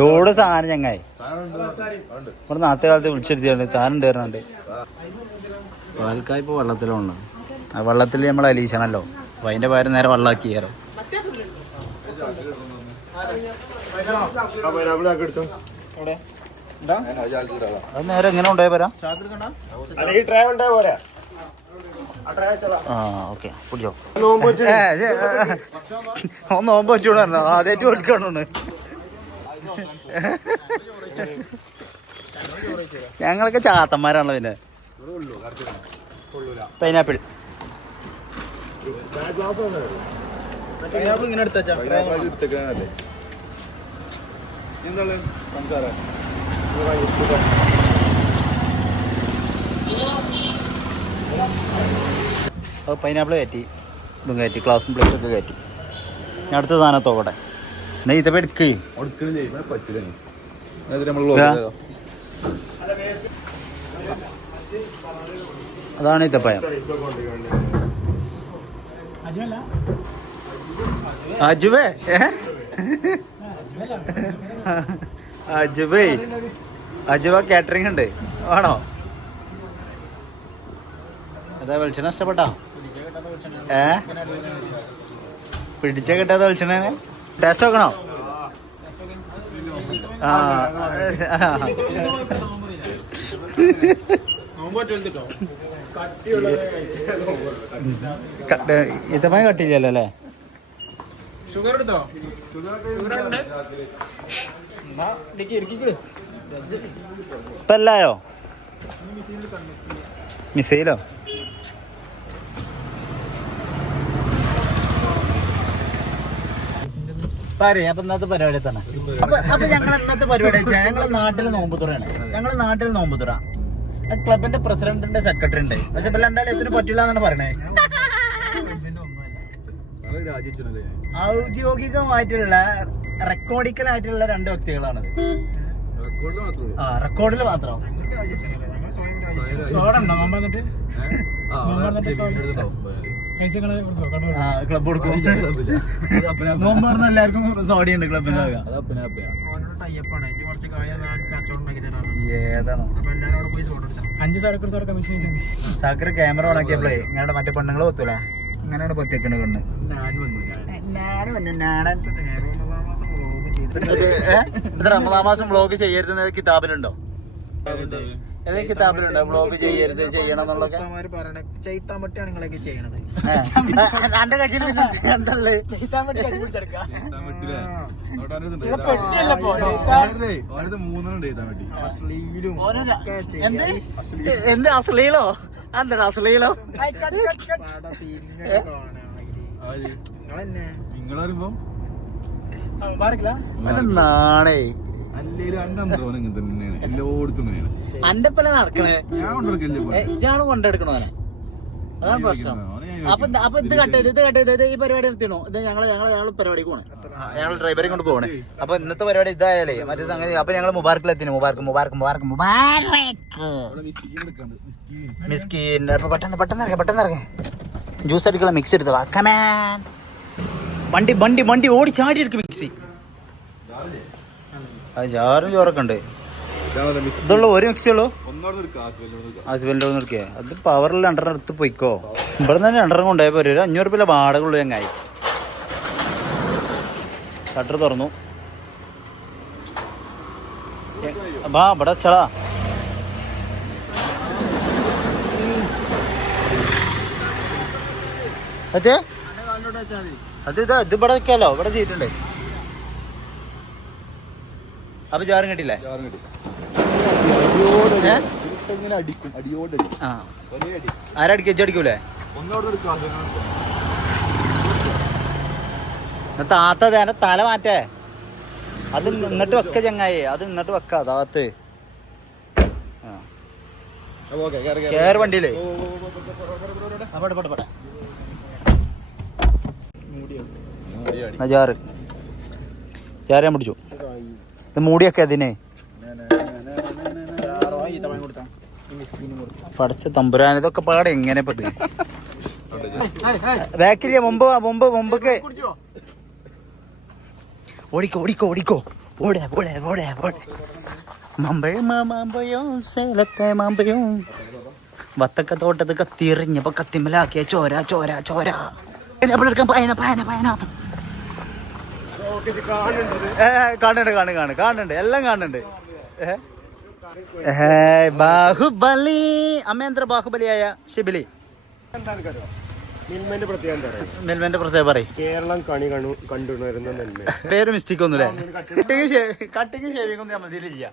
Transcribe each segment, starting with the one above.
Load സാധനം ചങ്ങായി ഇവിടെ നാളത്തെ കാലത്ത് വിളിച്ചെടുത്തിട്ടുണ്ട് സാധനം തീർന്നുണ്ട്. പാൽക്കായ് ഇപ്പോൾ വെള്ളത്തിലാണ്. ആ വെള്ളത്തിൽ നമ്മൾ അലീശണല്ലോ, അപ്പൊ അതിന്റെ പകരം നേരെ വെള്ളമാക്കി കയറോ. അത് നേരെ എങ്ങനെ ഉണ്ടായി പോരാ? ആ ഓക്കെ പിടിച്ചോ. ഒന്ന് നോമ്പ് വെച്ചൂടാ, ആദ്യമായിട്ട് കൊടുക്കണോന്ന്. ഞങ്ങളൊക്കെ ചാത്തന്മാരാണല്ലോ. പിന്നെ പൈനാപ്പിൾ ഇങ്ങനെ എടുത്താ പൈനാപ്പിൾ കയറ്റി, ഇതും കയറ്റി, ക്ലാസ് പ്ലേറ്റ് ഒക്കെ കയറ്റി. ഞാൻ അടുത്ത സാധനം തോക്കട്ടെ. എന്നാ ഇതപ്പോ എടുക്കേ. അതാണ് ഇത്തപ്പയം. അജുവേ അജുബേ അജുവ കാറ്ററിംഗ് ഉണ്ട്, ആണോ? അതാ വെളിച്ചെണ്ണ ഇഷ്ടപ്പെട്ടോ? പിടിച്ച കിട്ടാത്ത വെളിച്ചെണ്ണ ടേസ്റ്റ് നോക്കണോ? ആ ഇതമായി കട്ടില്ലല്ലോ അല്ലേ? ഷുഗർ എടുത്തോ? ഇപ്പൊ എല്ലായോ? മിസൈലോ? അപ്പൊ ഇന്നത്തെ പരിപാടി തന്നെ. അപ്പൊ ഞങ്ങൾ ഇന്നത്തെ പരിപാടി വെച്ചാൽ ഞങ്ങളെ നാട്ടിൽ നോമ്പുതുറയാണ്. ഞങ്ങളെ നാട്ടിൽ നോമ്പുതുറ ക്ലബിന്റെ പ്രസിഡന്റിന്റെ സെക്രട്ടറി ഉണ്ട്. പക്ഷെ ഇപ്പൊ രണ്ടാളും എത്തിന് പറ്റില്ല എന്നാണ് പറയണേ. ഔദ്യോഗികമായിട്ടുള്ള റെക്കോർഡിക്കലായിട്ടുള്ള രണ്ട് വ്യക്തികളാണത്. ആ റെക്കോർഡിൽ മാത്രം. ക്ലബ് കൊടുക്കും. നോമ്പ് പറഞ്ഞ എല്ലാവർക്കും സോഡി ഉണ്ട് ക്ലബിന്റെ. ഏതാണോ 5 സാക്കർ ക്യാമറ ഓണാക്കിയപ്പോഴേ ഞങ്ങളുടെ മറ്റേ പെണ്ണുങ്ങള് പൊത്തൂല, ഇങ്ങനെ പൊത്തിക്കണ കണ്ണ്. റമദാൻ മാസം വ്ളോഗ് ചെയ്യരുത് കിതാബിലുണ്ടോ? ഏതെങ്കിലും കിതാബിലുണ്ടോ വ്ളോഗ് ചെയ്യരുത് ചെയ്യണം എന്നുള്ളതൊക്കെ? എന്റെ കയ്യിൽ എന്തല്ലേ എന്ത് അശ്ലീലോ? എന്താ അശ്ലീലോ? നാണേ അന്റെ പല നടക്കണേ ഇജാണ് കൊണ്ടെടുക്കണോ? അതാണ് പ്രശ്നം. അപ്പൊ ഇത് കട്ട് ചെയ്ത് ഈ പരിപാടി നിർത്തിയണോ? ഇത് ഞങ്ങള് പരിപാടിക്ക് പോണേ, ഞങ്ങൾ ഡ്രൈവറെ കൊണ്ട് പോകണേ. അപ്പൊ ഇന്നത്തെ പരിപാടി ഇതായാലേ മറ്റേ സംഗതി. അപ്പൊ ഞങ്ങള് മുബാറക്കിലെത്തിന്. മുബാർക്ക് മിസ്കിൻ. അപ്പൊ പെട്ടെന്ന് ഇറങ്ങേ. ജ്യൂസ് അടിക്കുള്ള മിക്സ് എടുത്ത് വാക്കമാൻ. വണ്ടി ഓടിച്ചാടി എടുക്കും മിക്സി. അത് ചാറും ചോറൊക്കെ ഉണ്ട്. ഇതുള്ള ഒരു മിക്സി ഉള്ളൂ. ഹസ്ബൻഡ് നിർക്കിയ അത് പവറിൽ 2 എടുത്ത് പോയിക്കോ. ഇവിടെ തന്നെ 2 കൊണ്ടുപോയപ്പോ ഒരു 500 രൂപ വാടക ഉള്ളു. ചങ്ങായി ഷട്ടർ തുറന്നു. ബാ ഇവിടെ ചളാ. അതെ ഇത് ഇവിടെ വെക്കാലോ, ഇവിടെ ചെയ്തിട്ടുണ്ട്. അപ്പൊ ചാറും കിട്ടില്ലേ? ആരടിക്കൂലേ? താത്ത തേന്റെ തല മാറ്റേ. അത് ഇങ്ങോട്ട് വെക്ക ചങ്ങായി, അത് ഇങ്ങോട്ട് വെക്ക താത്ത്. കേറ് വണ്ടിയിലേ. ചാറ് ഞാൻ പിടിച്ചു. ഇത് മൂടിയൊക്കെ അതിനെ പടച്ച തമ്പുരാൻ. ഇതൊക്കെ പാടെ എങ്ങനെ പത് ബാക്കില്ല മുമ്പൊക്കെ ഓടിക്കോ പോടെ പോടെ പോടെ പോടെ മാമ്പഴം മാമ്പഴം സേലത്തെ മാമ്പഴം വത്തക്ക തോട്ടത്ത് കത്തിയെറിഞ്ഞപ്പോ കത്തിമ്മലാക്കിയ ചോര ചോര ചോര എടുക്കാൻ പയന പയന പയന കാണുന്നുണ്ട് എല്ലാം കാണുന്നുണ്ട്. ബാഹുബലി അമ്മേന്ദ്ര ബാഹുബലിയായ ഷിബിലി മിൽമന്റെ പ്രത്യേകത പറയും. കേരളം കണി കണ്ടുവരുന്ന പേര് മിസ്റ്റേക്ക് ഒന്നുമില്ല. കട്ടിങ് ഷേവിംഗ് ഒന്നും നമ്മതിലില്ല.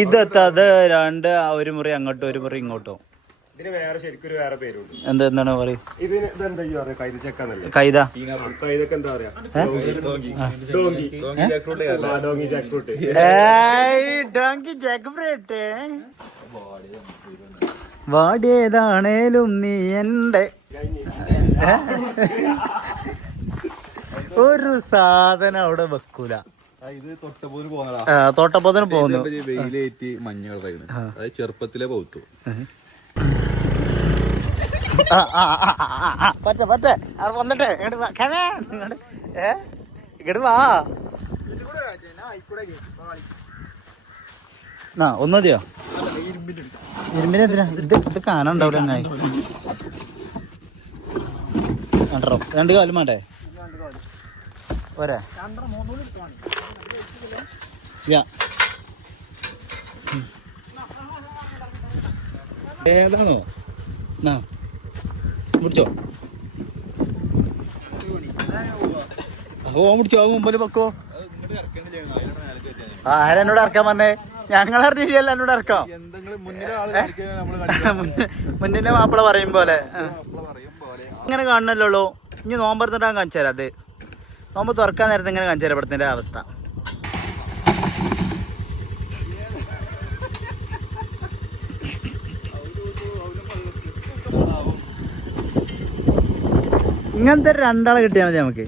ഇതത് രണ്ട് ഒരു മുറി അങ്ങോട്ടോ ഒരു മുറി ഇങ്ങോട്ടോ. എന്താണ് പറയും കൈത ഡോങ്കി ജാക്ക് ഫ്രൂട്ട് വാടിയതാണേലും നീ എന്റെ ഒരു സാധനം അവിടെ വെക്കൂല. തോട്ടപ്പോത്തിന് പോകുന്നു. വെയിലേറ്റി മഞ്ഞ കളറായിരുന്നു. അതായത് ചെറുപ്പത്തിലെ പോത്തു. പറ്റേ വന്നിട്ടേ ഇങ്ങോട്ട് വാ. ഒന്നതിയോ ഇരുമ്പിന് എന്തിനാ ഇത് കാനുണ്ടാവില്ല. അങ്ങനെ കണ്ടോ 2 കാലും വേണ്ടേ പോരെ. ഏതാണോ പിടിച്ചോ പിടിച്ചോ മുമ്പിൽ വെക്കോ. ആരെന്നോട് ഇറക്കാൻ പറഞ്ഞേ? ഞങ്ങൾ അറിയില്ല എന്നോട് ഇറക്കാം. മുന്നിലെ മാപ്പിള പറയും പോലെ ഇങ്ങനെ കാണണല്ലോ. ഇനി നോമ്പറന്നിട്ടാൻ കാണിച്ചു തരാം. അത് നോമ്പ് തുറക്കാൻ നേരത്തെ ഇങ്ങനെ കാണിച്ചു തരാം ഇവിടുത്തെ അവസ്ഥ. ഇങ്ങനത്തെ 2 ആളെ കിട്ടിയാൽ മതി നമുക്ക്.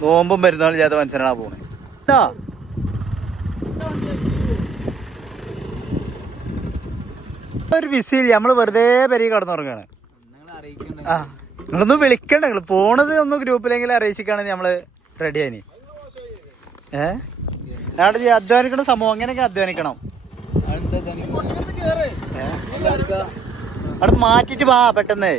നോമ്പും പെരുന്നാളും ചെയ്യാത്ത മനുഷ്യനാണ് പോണേ. ഒരു വിസില്ല. നമ്മള് വെറുതെ പെരുകി കടന്നുറങ്ങാണ്. നിങ്ങളൊന്നും വിളിക്കണ്ട. നിങ്ങള് പോണത് ഒന്ന് ഗ്രൂപ്പിലെങ്കിലും അറിയിച്ചിട്ടാണെങ്കിൽ നമ്മള് റെഡി ആയിനി. അവിടെ അധ്വാനിക്കണം സംഭവം. അങ്ങനെയൊക്കെ അധ്വാനിക്കണം. അവിടെ മാറ്റിട്ട് വാ പെട്ടെന്ന്.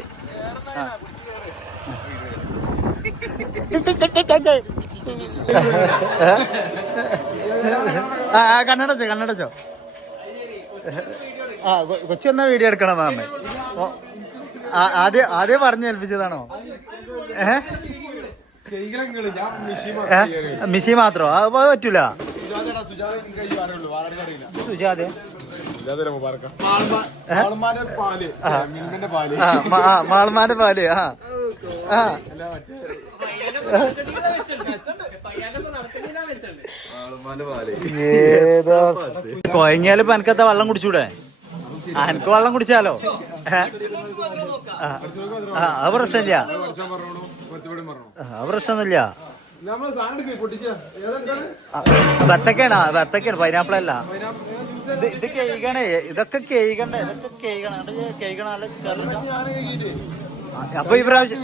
കണ്ണടച്ചോ കൊച്ചു എന്നാ വീഡിയോ എടുക്കണം എന്നാണ് ആദ്യം പറഞ്ഞു ഏൽപ്പിച്ചതാണോ? മിഷി മാത്രോ? അത് പറ്റൂല. സുജാതെ മാൾമാന്റെ പാല്. കൊയങ്ങിയാലും ഇപ്പൊ എനിക്കത്തെ വെള്ളം കുടിച്ചൂടെ? എനിക്ക് വെള്ളം കുടിച്ചാലോ? അത് പ്രശ്നമില്ല. അത് പ്രശ്നമൊന്നുമില്ല. ബത്തക്കാണ് പൈനാപ്പിൾ അല്ല. ഇത് കേൾക്കണേ. ഇതൊക്കെ കേൾക്കണ്ട. അപ്പൊ ഈ പ്രാവശ്യം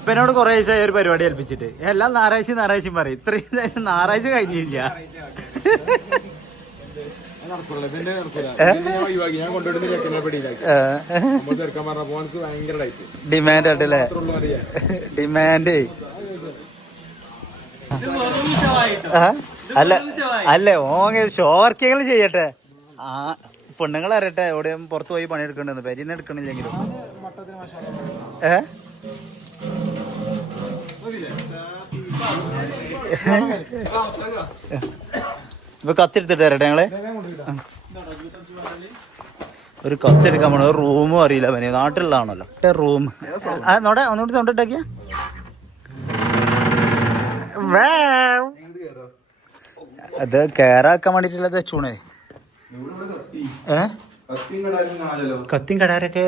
ഇപ്പൊ എന്നോട് കുറെ ദിവസമായി ഒരു പരിപാടി ഏൽപ്പിച്ചിട്ട്. എല്ലാം ഞായറാഴ്ചയും പറയും. ഇത്രയും ഞായറാഴ്ച കഴിഞ്ഞില്ല. ഡിമാൻഡ് ആയിട്ടല്ലേ? ഡിമാൻഡ് അല്ലേ? ഓങ്ങ ഷോ വർക്കെങ്കിലും ചെയ്യട്ടെ. പെണ്ണുങ്ങൾ അറിയട്ടെ എവിടെയും പുറത്തു പോയി പണിയെടുക്കണ്ടെന്ന്. പരിന്ന് എടുക്കണില്ലെങ്കിലും ഇപ്പൊ കത്തെടുത്തിട്ട് വരട്ടെ ഞങ്ങള്. ഒരു കത്തെടുക്കാൻ പോണ. റൂമും അറിയില്ല. പനി നാട്ടിലുള്ളതാണല്ലോ റൂം. നോടെ ഒന്നുകൂടി സൗണ്ട് ഇട്ടാക്കിയ. അത് കേറാക്കാൻ വേണ്ടിട്ടുള്ളത് വെച്ചൂണേ. കത്തിയും കടാരൊക്കെ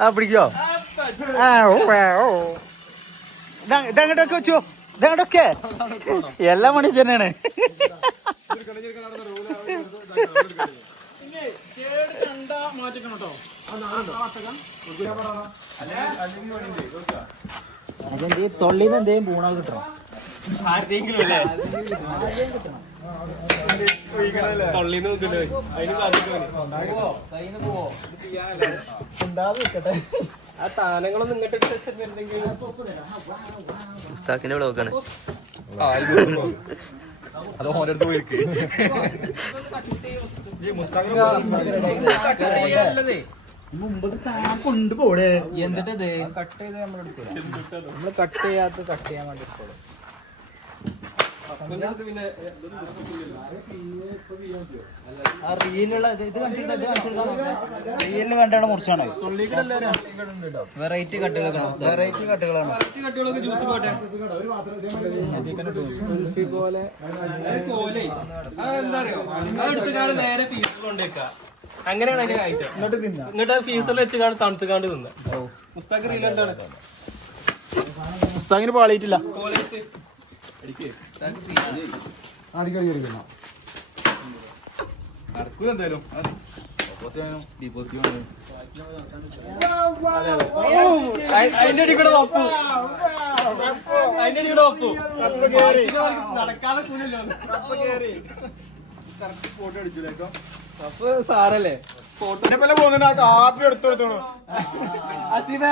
ആ പിടിക്കോ ഇതങ്ങോട്ടൊക്കെ വെച്ചോ ഇതങ്ങോട്ടൊക്കെ എല്ലാ മണി തന്നെയാണ് അതെന്ത് തൊള്ളിന്ന് എന്തേലും പൂണാൽ കിട്ടണം ആ താനങ്ങളൊന്നും മുസ്താഖിന്റെ വ്ളോഗാണ്. അത് ഓരോരുത്തർ പോയിക്ക് കൊണ്ടുപോടേ എന്നിട്ടത് കട്ട് ചെയ്ത് നമ്മള് കട്ട് ചെയ്യാത്ത കട്ട് ചെയ്യാൻ വേണ്ടി റീലുള്ള ഇത് റീലിൽ കണ്ടാണ് മുറിച്ചാണ് വെറൈറ്റി കട്ടുകളൊക്കെ വെറൈറ്റി കട്ടുകളാണ് നേരെ ഫീസർ കൊണ്ടേക്കാം അങ്ങനെയാണ് അതിന്റെ കാര്യം. എന്നിട്ട് ഫീസറിൽ വെച്ച് കാണും തണുത്ത് കാണ്ട് തിന്ന മുസ്താഖ് റീൽ എന്താണ് പുസ്തകത്തിന് പാളിയിട്ടില്ല എന്തായാലും അതിന്റെ അടി കൂടെ വപ്പു അതിന്റെ അടി കൂടെ വപ്പു നടക്കാതെ കൂലല്ലോ ഫോട്ടോ അടിച്ചില്ലേക്കോ അപ്പൊ സാറല്ലേ ഫോട്ടോ പോകുന്നുണ്ട് ആ കാപ്പി എടുത്തു കൊടുത്തോളൂ അസീന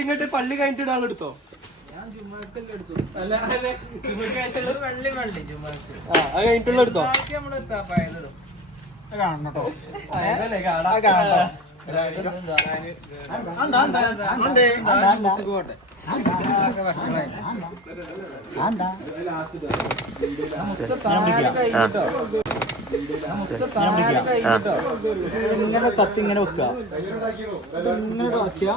ഇങ്ങോട്ട് പള്ളി കഴിഞ്ഞിട്ട് ആളെടുത്തോ അത് കഴിഞ്ഞിട്ടുള്ള എടുത്തോ കാണട്ടോ ഇങ്ങനെ കത്തി ഇങ്ങനെ വെക്കുക ഇങ്ങനെ ആക്കിയ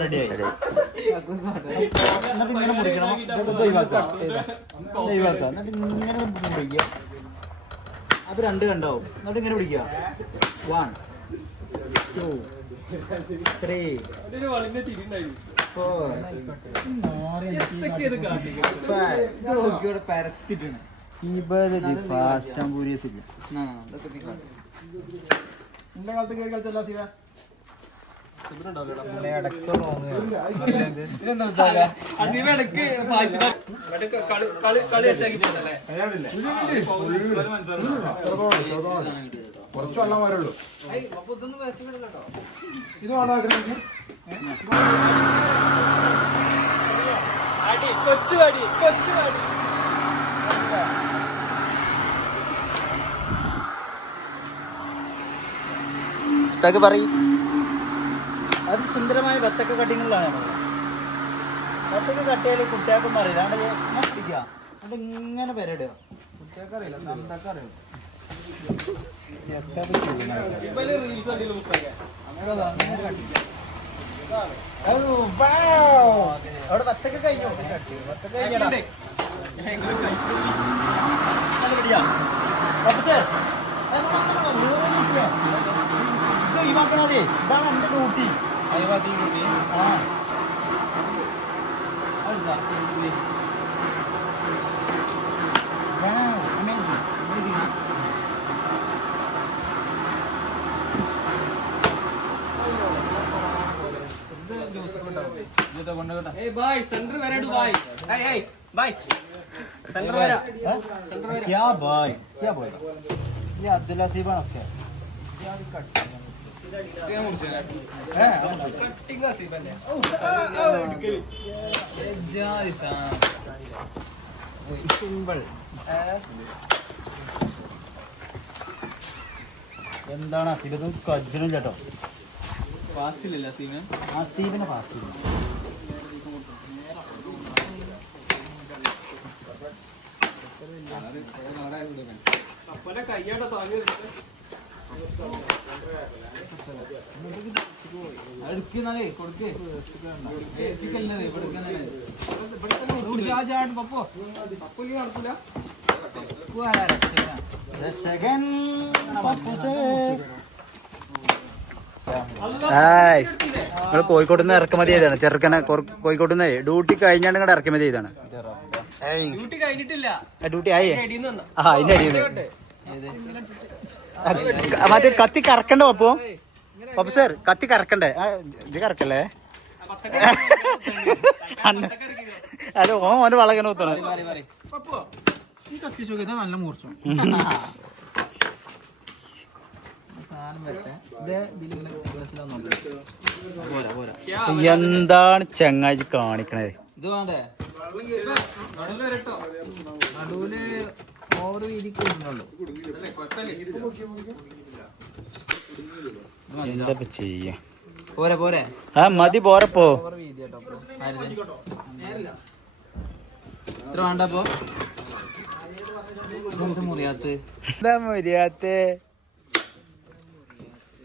റെഡിയായി എന്നിട്ട് ഇങ്ങനെ മുറിക്കണം ദൈവാക്കുക എന്നിട്ട് ഇങ്ങനെ പിടിക്കുക അപ്പൊ രണ്ട് കണ്ടാവും എന്നിട്ട് ഇങ്ങനെ പിടിക്കുക 1 2 3 4 പരത്തിട്ടാണ് ഫാസ്റ്റ് ആൻഡ് ഫ്യൂരിയസ് ഇല്ല എന്റെ കാലത്ത് കയറി കളിച്ചല്ല ശിവ കുറച്ച് വെള്ളം വരുള്ളൂ ഇത് അടി കൊച്ചുപടി കൊച്ചുപടി മുസ്താഖ് പറയും. അത് സുന്ദരമായ വത്തക്ക കട്ടിങ്ങുകളാണ് നമ്മൾ വത്തക്ക കട്ടിയാൽ കുട്ടികൾക്കും അറിയില്ല അവിടെ ഞാൻ പിടിക്കുക എന്നിട്ട് ഇങ്ങനെ പെരടുക കുട്ടികൾക്കറിയില്ല നമുക്കറിയാം അവിടെ വത്തക്ക കഴിഞ്ഞു ഒഴിവാക്കണതേ ഇതാണ് എന്റെ ഡ്യൂട്ടി ആ സെന്റർ വരാട് ബായ് ബായ് സെന്റർ വരാ സെന്റർ വരാ क्या भाई ये अब्दुल हसीबान ഒക്കെ കട്ടിങ് അസീബല്ലേ സിമ്പിൾ എന്താണ് അസീബ് കജ്ജനും ചേട്ടോ ഫാസ്റ്റില്ല സീന അസീബിനെ ഫാസ്റ്റ് അപ്പനെ കയ്യാട്ട താങ്ങി ഏയ് നിങ്ങൾ കോഴിക്കോട്ട് നിന്ന് ഇറക്കുമതി ചെയ്താണ് ചെറുക്കനെ കോഴിക്കോട്ട് നിന്ന് ഡ്യൂട്ടി കഴിഞ്ഞാണ്ട് നിങ്ങളുടെ ഇറക്കുമതി ചെയ്താണ്. ഡ്യൂട്ടി കഴിഞ്ഞിട്ടില്ല, ഡ്യൂട്ടി ആയി അടിയിൽ നിന്ന് ആ അതിന്റെ അടിയിൽ മറ്റേ കത്തി കറക്കണ്ടോ അപ്പൊ പപ്പു സാർ കത്തി കറക്കണ്ടേ? ഇത് കറക്കല്ലേ? അല്ല ഓന്റെ വളകനെ കുത്തണം. നല്ല മൂർച്ച എന്താണ് ചങ്ങായി കാണിക്കണേ? ഇത് വേണ്ടേ നടുവില് ഓവർ വീതിക്ക് എന്താ ചെയ്യാ? പോരെ പോരെ ആ മതി പോരപ്പോ. ഇത്ര വേണ്ടപ്പോ മുറിയാത്ത എന്താ മുരിയാത്തെ?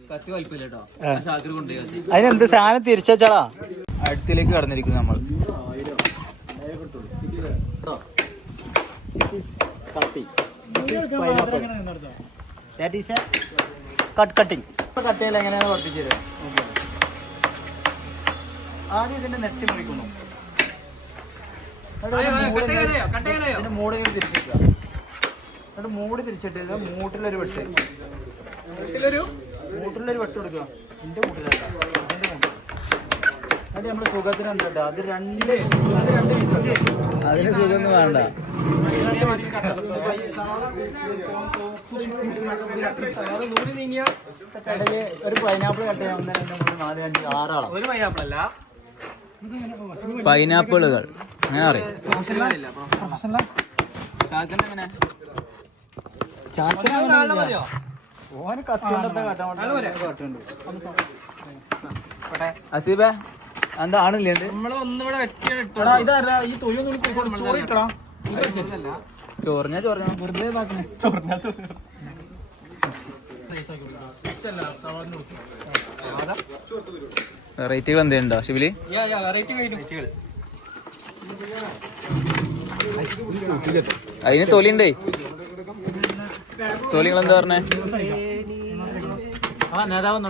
കത്തി വലിപ്പില്ല കേട്ടോ. ഷാക്കിർ കൊണ്ടുപോയി അതിനെന്ത് സാധനം തിരിച്ചാളാ? അടുത്തിലേക്ക് കടന്നിരിക്കുന്നു നമ്മൾ. കട്ട് ചെയ്യൽ എങ്ങനെയാണ് വർദ്ധിച്ചത്? ആദ്യം ഇതിന്റെ നെറ്റ് മുറിക്കുന്നു. ഇതിന്റെ മൂട് ഇങ്ങനെ തിരിച്ചിട്ടുക. എന്നിട്ട് മൂട് തിരിച്ചിട്ട് മൂട്ടിലൊരു വെട്ട് കൊടുക്കുക. എന്റെ മൂട്ടിലല്ല, അതിന്റെ മൂട്ടിൽ. അത് നമ്മുടെ സുഖത്തിന് എന്താ അത് രണ്ട് അതിന് സുഖമൊന്നും വേണ്ട. ഒരു പൈനാപ്പിൾ കട്ട് ചെയ്യാൻ 1 2 3 4 5 6 ആളാണ്. ഒരു പൈനാപ്പിൾ അല്ല, പൈനാപ്പിളുകൾ അങ്ങനെ അറിയാം. ഓന് കത്തിയുണ്ടത്തെ കാട്ടുണ്ട്. അസീബേ എന്താ ആണില്ലേ? നമ്മള് ഒന്നുകൂടെ എടാ ഇതല്ല ഈ തൊഴിൽ ചോറിട്ടടാ. ചൊറിഞ്ഞ വെറുതെ ഇതാക്കണേ. വെറൈറ്റികൾ എന്തെയുണ്ടോ ശിവലി? അതിന് തൊലിണ്ടേ. തൊലികൾ എന്താ പറഞ്ഞേ? ആ നേതാവിനെ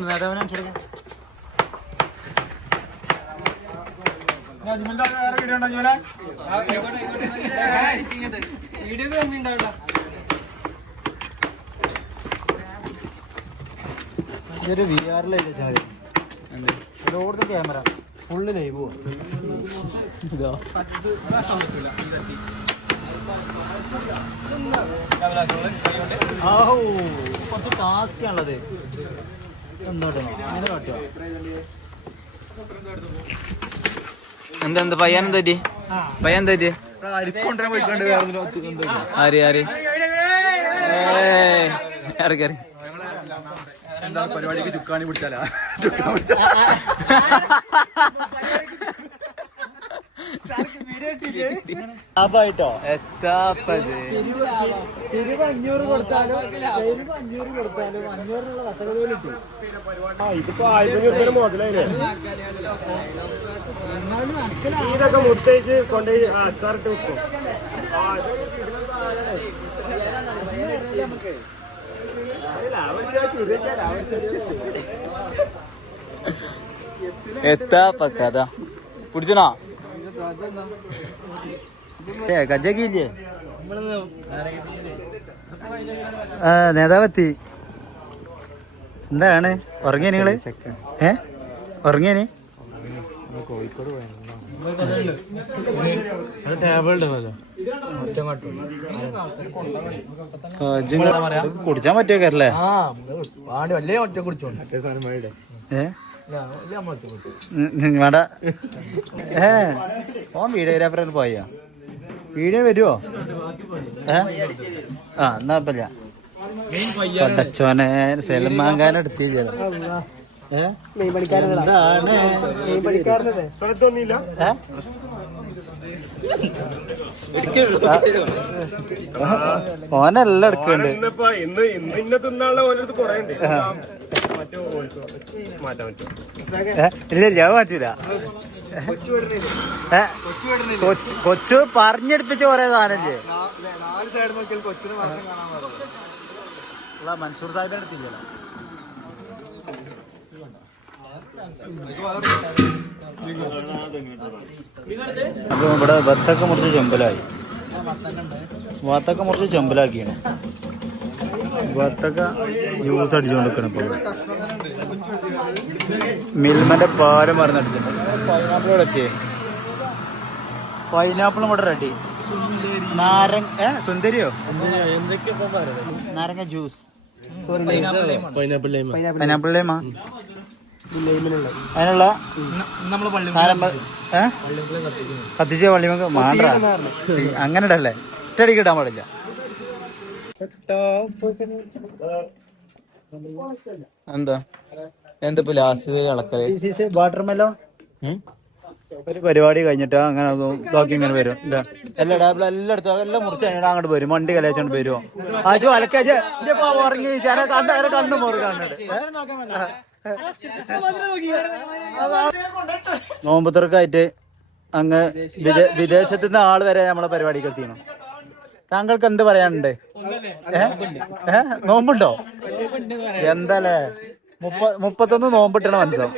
ഇതൊരു VR ഓടുന്ന ക്യാമറ ഫുള്ള് ലൈവ് പോവാ. കുറച്ച് ടാസ്ക് ആണുള്ളത്. എന്താ അങ്ങനെ കാട്ടുക? എന്താ പയ്യൻ തെറ്റി? ആര് ഇറക്കി പരിപാടിക്ക് ചുക്കാണി പിടിച്ചാലാ? ലാഭായിട്ടോ. എത്താപ്പത് 500 കൊടുത്താലും 500 കഥകളി കിട്ടും. ഇതിപ്പോ 1000 മുതലായില്ലേ? ഇതൊക്കെ മുട്ടയിച്ച് കൊണ്ടുപോയി അച്ചാറിട്ട് വെക്കും. എത്താപ്പക്കഥ പിടിച്ചണോ? ഗജകില്ലേ? നേതാവെത്തി. എന്താണ് ഉറങ്ങിയ നിങ്ങള്? ഉറങ്ങിയന്? കുടിച്ചാൻ പറ്റുമല്ലേ? വേണ്ട. ഓൻ വീഡിയോഗ്രാഫറിൽ പോയാ വീഡിയോ വരുവോ? ആ എന്നാ ഇപ്പല്ല. പടച്ചോനെ സൽമാൻ ഖാൻ എടുത്തി ഓനെല്ലാം എടുക്കണ്ട്. ഇന്ന് തിന്നാനുള്ള ഓരോരുത്തർ കൊറേ ഉണ്ട്. ഇല്ല ഞാൻ മാറ്റൂല. കൊച്ചു പറഞ്ഞെടുപ്പിച്ച കൊറേ സാധനല്ലേ? മൻസൂർ സാഹിബിനെ എടുത്തില്ലല്ലോ. അപ്പൊ ഇവിടെ വത്തൊക്കെ മുറിച്ച് ചെമ്പലായി. വത്തൊക്കെ മുറിച്ച് ചെമ്പലാക്കിയാണ്. വത്തൊക്ക ജ്യൂസ് അടിച്ചുകൊണ്ടിരിക്കണം ഇപ്പൊ. മിൽമന്റെ പാലം മറന്നടിച്ചിട്ടുണ്ട്. പൈനാപ്പിൾ ഇവിടെ എത്തിയേ. പൈനാപ്പിളും ഇവിടെ റെഡി. സുന്ദരിയോ നാരങ്ങ ജ്യൂസ്, പൈനാപ്പിൾ ലൈമാ അതിനുള്ള കത്തിച്ച പള്ളിമൊക്കെ മാണ്ട അങ്ങനെ ഇടല്ലേ. ഒറ്റയടിക്ക് ഇടാൻ പാടില്ല. എന്താ എന്താ ലാസ്റ്റ് ഇളക്കല് വാട്ടർമെലോ ഒരു പരിപാടി കഴിഞ്ഞിട്ട് അങ്ങനെ നോക്കി ഇങ്ങനെ വരും. എല്ലാം ടേബിൾ എല്ലായിടത്തും എല്ലാം മുറിച്ച് കഴിഞ്ഞാൽ അങ്ങോട്ട് വരും. വണ്ടി കലയിച്ചോണ്ട് വരുമോ ആജു അലക്കാജ് ഉറങ്ങി കണ്ണു മോറ് കാണുന്നുണ്ട്. നോമ്പുത്തർക്കായിട്ട് അങ്ങ് വിദേശത്ത് നിന്ന് ആള് വരെ നമ്മളെ പരിപാടിക്ക് എത്തിക്കണം. താങ്കൾക്ക് എന്ത് പറയാനുണ്ട്? നോമ്പുണ്ടോ? എന്താല്ലേ 31 നോമ്പിട്ടണ മനസ്സിലാവും.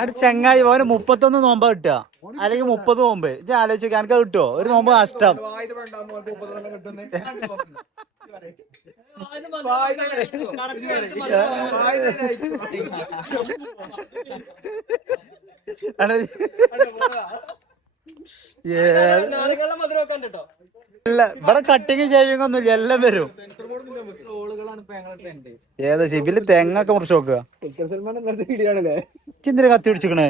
അത് ചെങ്ങായി ഓന് 31 നോമ്പ കിട്ടുക, അല്ലെങ്കിൽ 30 നോമ്പ്. ഞാൻ ആലോചിച്ചു എനിക്ക് കിട്ടുമോ? ഒരു നോമ്പ് നഷ്ടം. ഇവിടെ കട്ടിങ് ഷേവിങ് ഒന്നുമില്ല, എല്ലാം വരും. ഏതാ ശിബില് തെങ്ങൊക്കെ മുറിച്ച് നോക്കുക. ചിന്തിര കത്തി പിടിച്ചിക്കണേ.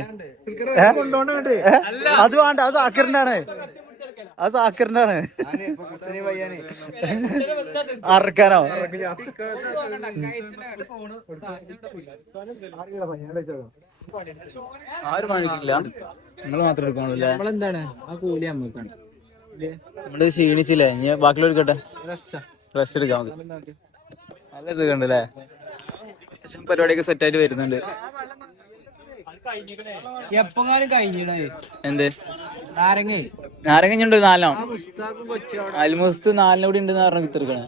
അത് വേണ്ട, അത് സാക്കിറിന്റെ ആണ്. അത് സാക്കിറിന്റെ ആണ്. അറക്കാനോ? ആരും കാണിക്കില്ല, നിങ്ങൾ മാത്രം എടുക്കണല്ലേ. നമ്മളെന്താണ് ആ കൂലി നമ്മക്കാണ്. നമ്മള് ക്ഷീണിച്ചില്ലേ, ഇനി ബാക്കിയുള്ള എടുക്കട്ടെ, റെസ്റ്റ് എടുക്കാം. നല്ല സുഖമുണ്ട് അല്ലേ? പരിപാടിയൊക്കെ സെറ്റ് ആയിട്ട് വരുന്നുണ്ട്. എപ്പോഴും കഴിഞ്ഞിടേ. എന്ത് നാരങ്ങ ഉണ്ട്? 4 ആൽമോസ്റ്റ് 4 കൂടി ഉണ്ടെന്ന് പറഞ്ഞ കുത്തിരിക്കണേ.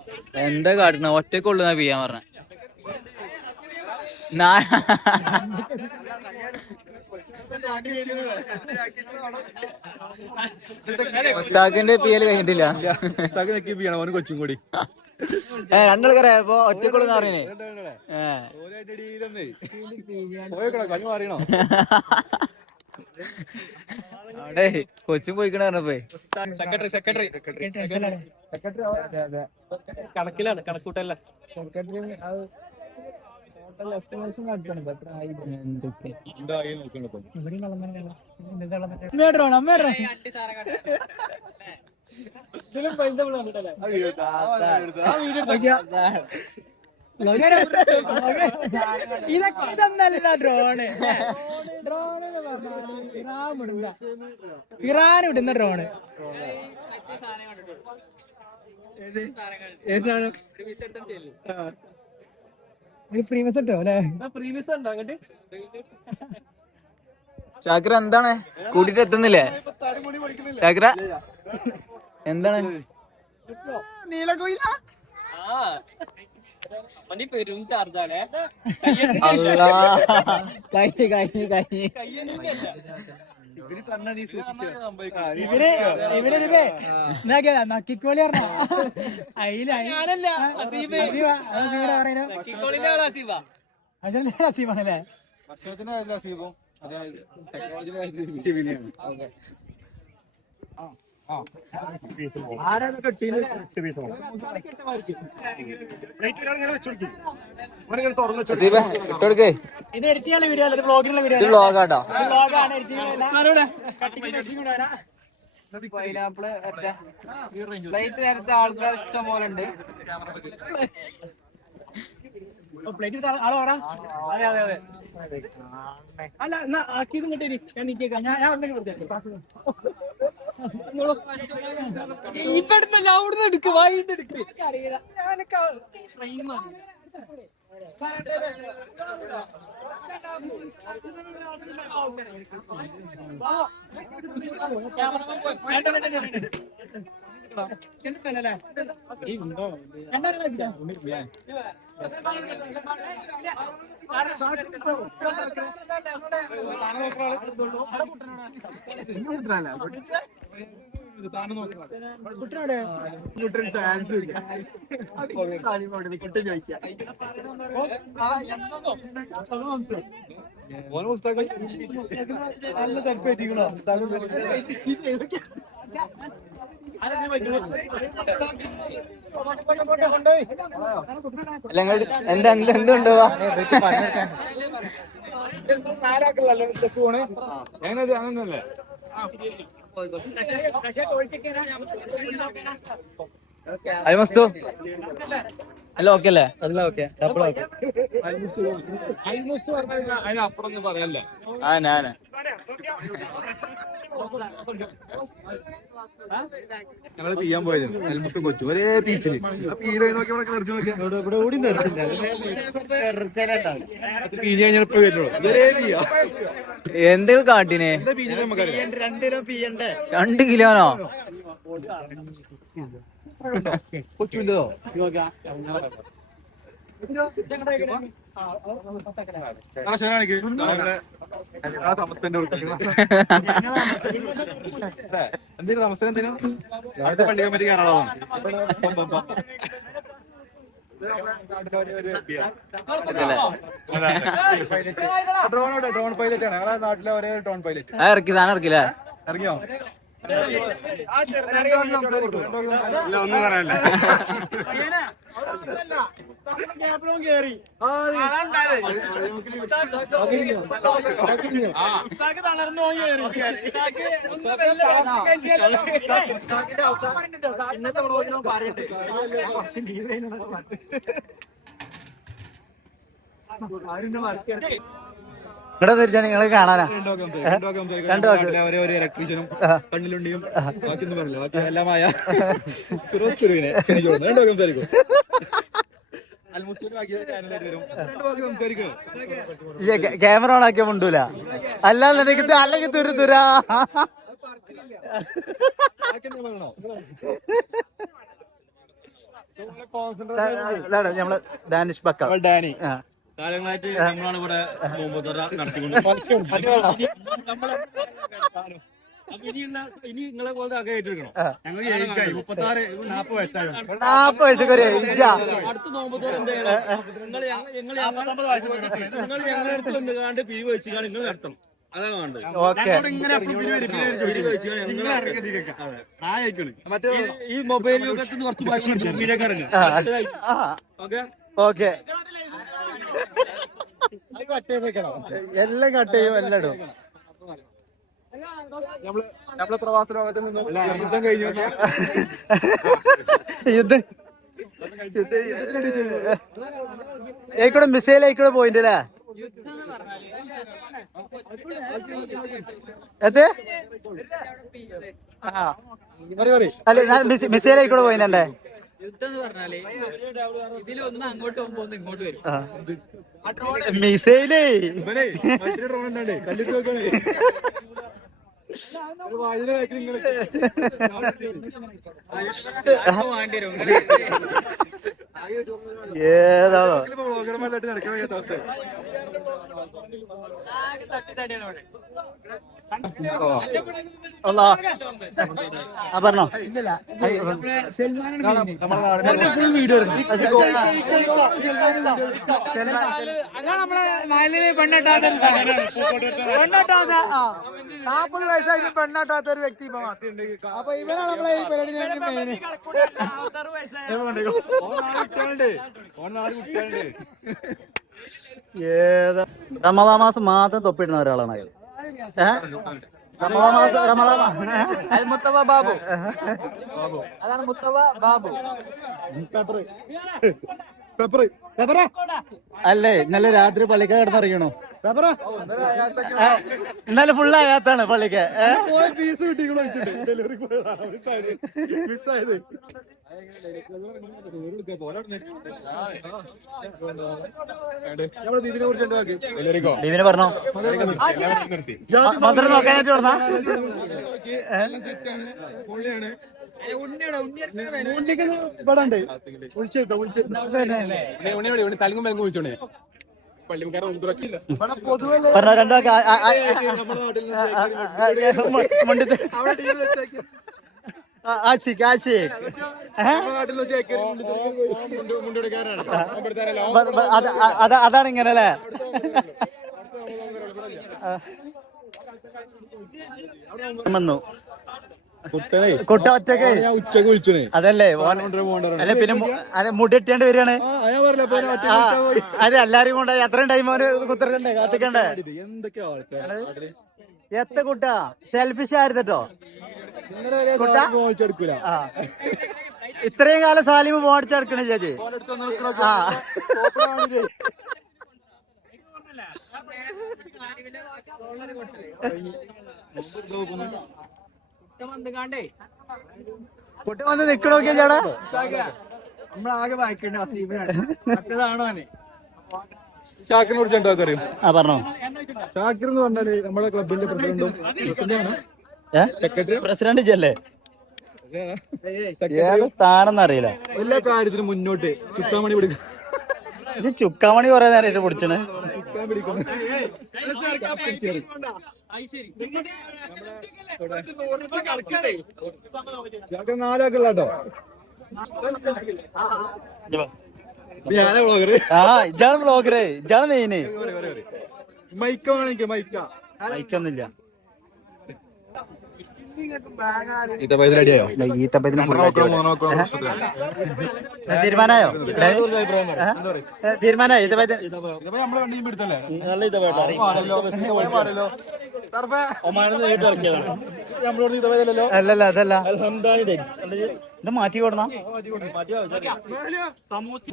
എന്താ കാട്ടണ? ഒറ്റക്കുള്ളൂ പിയാൻ പറഞ്ഞ. മുസ്താഖിന്റെ പിയല് കഴിഞ്ഞിട്ടില്ല. കൊച്ചും കൂടി രണ്ടാൾക്കാരെ ഇപ്പൊ ഒറ്റക്കുള്ളൂ അറിയണേ. അവിടെ കൊച്ചും പോയിക്കണ പറഞ്ഞപ്പോ കണക്കിലാണ്, കണക്കൂട്ടല്ല. ഇതൊന്നല്ല ഡ്രോണ്. ഇറാൻ വിടുന്ന ഡ്രോണ്. പ്രീമിയസ് ഉണ്ടോ അല്ലെ? പ്രീമിയസ് ഉണ്ടോ അങ്ങോട്ട്? ചാക്ര എന്താണ് കൂട്ടിട്ട് എത്തുന്നില്ലേ? ചാക്ര എന്താണ്? പെരും ചാർജാലേ. നക്കിക്കോളി അസീബാണല്ലേ? ഇട്ടോടുക്കേ. ഇത് എഡിറ്റ് ചെയ്യാനുള്ള വീഡിയോ അല്ല, ഇത് വ്ളോഗിനുള്ള വീഡിയോ. ഇത് വ്ളോഗാട്ടോ. പൈനാപ്പിള് പ്ലേറ്റ് നേരത്തെ ആൾക്കാർ ഇഷ്ടം പോലെ ഉണ്ട്. പ്ലേറ്റ് ആള് പറ. അതെ അതെ അതെ. അല്ല എന്നാ ആക്കിയത് കിട്ടി. ഞാൻ ഇപ്പടുത്തല്ല, അവിടുന്ന് എടുക്ക്, വായിട്ട് എടുക്ക്. അറിയില്ല, ഞാനൊക്കെ ഫ്രെയിം ആണ്. അല്ല എന്താ എന്തുണ്ടോ അങ്ങനല്ലേ അൽമസ്തു അല്ല ഓക്കെ അല്ലേ അതിനപ്പുറം ഒന്നും പറയല്ലേ ഞാന് ഞങ്ങള് ചെയ്യാൻ പോയത് അൽമുത്തും കൊച്ചു ഒരേ ബീച്ചില് ഹീറോ നോക്കി ഇവിടെ ഓടി എന്തെങ്കിലും കാട്ടിനെ 2 കിലോനോ കൊച്ചുണ്ടോ സമസ്തന്റെ എന്തെങ്കിലും സമസ്ത എന്തിനാ പള്ളി കമ്മിറ്റി കയറാളാണ് ഡ്രോൺ പൈലറ്റ് ആണ് ഞങ്ങളുടെ നാട്ടിലെ ഒരേ ഡ്രോൺ പൈലറ്റ് ഇറക്കി സാധനം ഇറക്കില്ലേ ഇറങ്ങിയോ ഒന്നും പറയാനില്ല ഇവിടെ തിരിച്ചാൽ നിങ്ങള് കാണാനാ ഒരേ ഇലക്ട്രീഷ്യനും കണ്ണിലുണ്ടിയും ബാക്കിയൊന്നും പറഞ്ഞില്ല ബാക്കി എല്ലാമായ ഫിറോസ് കുരുവിനെ സംസാരിക്കും ക്യാമറ ഓൺ ആക്കിയ മുണ്ടൂല അല്ലാന്നുണ്ടെങ്കിൽ അല്ലെങ്കിൽ തുരുതുരാ നമ്മള് ദാനിഷ് ബക്ക ഡാനി കാലങ്ങളായിട്ട് നമ്മളാണ് ഇവിടെ നോമ്പുതുറ നടത്തിക്കൊണ്ട് ഇനി നിങ്ങളെ പോലെ അകയായിട്ടിരിക്കണം. ഞങ്ങൾ 36-40 വയസ്സാകും. 40 വയസ്സൊക്കെ അടുത്ത നോമ്പുതുറ എന്തായാലും നിങ്ങൾ ഞങ്ങളുടെ അടുത്ത് വന്നുകാണ്ട് പിരിവ് വെച്ചുകാണ്ട് നിങ്ങൾ നടത്തണം. അതാണ് വേണ്ടത്. ഈ മൊബൈൽ യുഗത്തിന് കുറച്ച് ഭക്ഷണം ഇറങ്ങുക. ഓക്കെ എല്ലാം കട്ട് ചെയ്യും എല്ലാം ഇടും. നമ്മള് പ്രവാസ ലോകത്ത് നിന്നും യുദ്ധം കഴിഞ്ഞു ഏക്കൂടെ മിസൈൽ ആയിക്കൂടെ പോയിന്റ് അല്ലേ അതെ അല്ല ഞാൻ മിസൈൽ ആയിക്കൂടെ പോയിന്റെ യുദ്ധം എന്ന് പറഞ്ഞാല് ഇതിലൊന്ന് അങ്ങോട്ട് പോകുമ്പോ ഒന്ന് ഇങ്ങോട്ട് വരും. മിസൈലേ കല്ലിട്ട് നോക്കണേ ഏതാണോ പറഞ്ഞോ പെണ്ണാട്ടാത്ത 40 വയസ്സായിട്ട് പെണ്ണാട്ടാത്ത ഒരു വ്യക്തി ഇപ്പൊ മാത്രമുണ്ട്. അപ്പൊ ഇവനാണ് നമ്മളെ ഈ പരിപാടി ഏതാ റമദാൻ മാസം മാത്രം തൊപ്പിടുന്ന ഒരാളാണ് അയാൾ. മുത്തവ ബാബു അതാണ് മുത്തവ ബാബു. അല്ലേ ഇന്നലെ രാത്രി പള്ളിക്ക കിടന്നിറങ്ങണോ? ഇന്നലെ ഫുള്ള് അകത്താണ് പള്ളിക്ക. ഫീസ് കിട്ടിക്കണോ ഡെലിവറി മിസ്സായത് ദീപിനെ പറഞ്ഞോ മന്ത്രം നോക്കാനായിട്ട് പറഞ്ഞ പറഞ്ഞ രണ്ടോ അതാണ് ഇങ്ങനെ അല്ലേ? വന്നു കുട്ട ഒറ്റക്ക് ഉച്ചക്ക് വിളിച്ചേ. അതല്ലേ അല്ലെ പിന്നെ അതെ മുടിയെട്ടേണ്ടി വരികയാണ്. അതെ എല്ലാരും കൊണ്ട് എത്രയും ടൈം അവന് കുത്തിരക്കണ്ടേ കാത്തിക്കണ്ടേ? എത്ര കുട്ടാ സെൽഫിഷ് ആയിരുന്നോ എടുക്കൂല. ഇത്രയും കാലം സാലിമ് മോടിച്ചെടുക്കണ ചേച്ചി. കുട്ട വന്ന് നിക്കണോക്കിയ ചേട്ടാ നമ്മളാകെ വായിക്കേണ്ട മറ്റേതാണോ? ഷാക്കിറിനെ കുറിച്ച് എന്താ അറിയും? ആ പറഞ്ഞോ. ഷാക്കിർ എന്ന് പറഞ്ഞാല് നമ്മുടെ ക്ലബിന്റെ പ്രസിഡന്റും പ്രസിഡന്റ് ജല്ലേ ഏത് സ്ഥാനം അറിയില്ല. എല്ലാ കാര്യത്തിനും മുന്നോട്ട് ചുക്കാമണി പിടിക്കും. ഇത് ചുക്കാമണി കുറെ നേരമായിട്ട് പിടിച്ചണ്. നാലാക്കുള്ളോ? ആ ഇജാണ് ബ്ലോഗറ്, ഇജാണ് മെയിന്. മൈക്ക വേണമെങ്കിൽ മൈക്കൊന്നുമില്ല. തീരുമാനായോ? തീരുമാനായോ? അല്ലല്ല അതല്ല ഇത് മാറ്റി കൊടുന്ന സമൂസ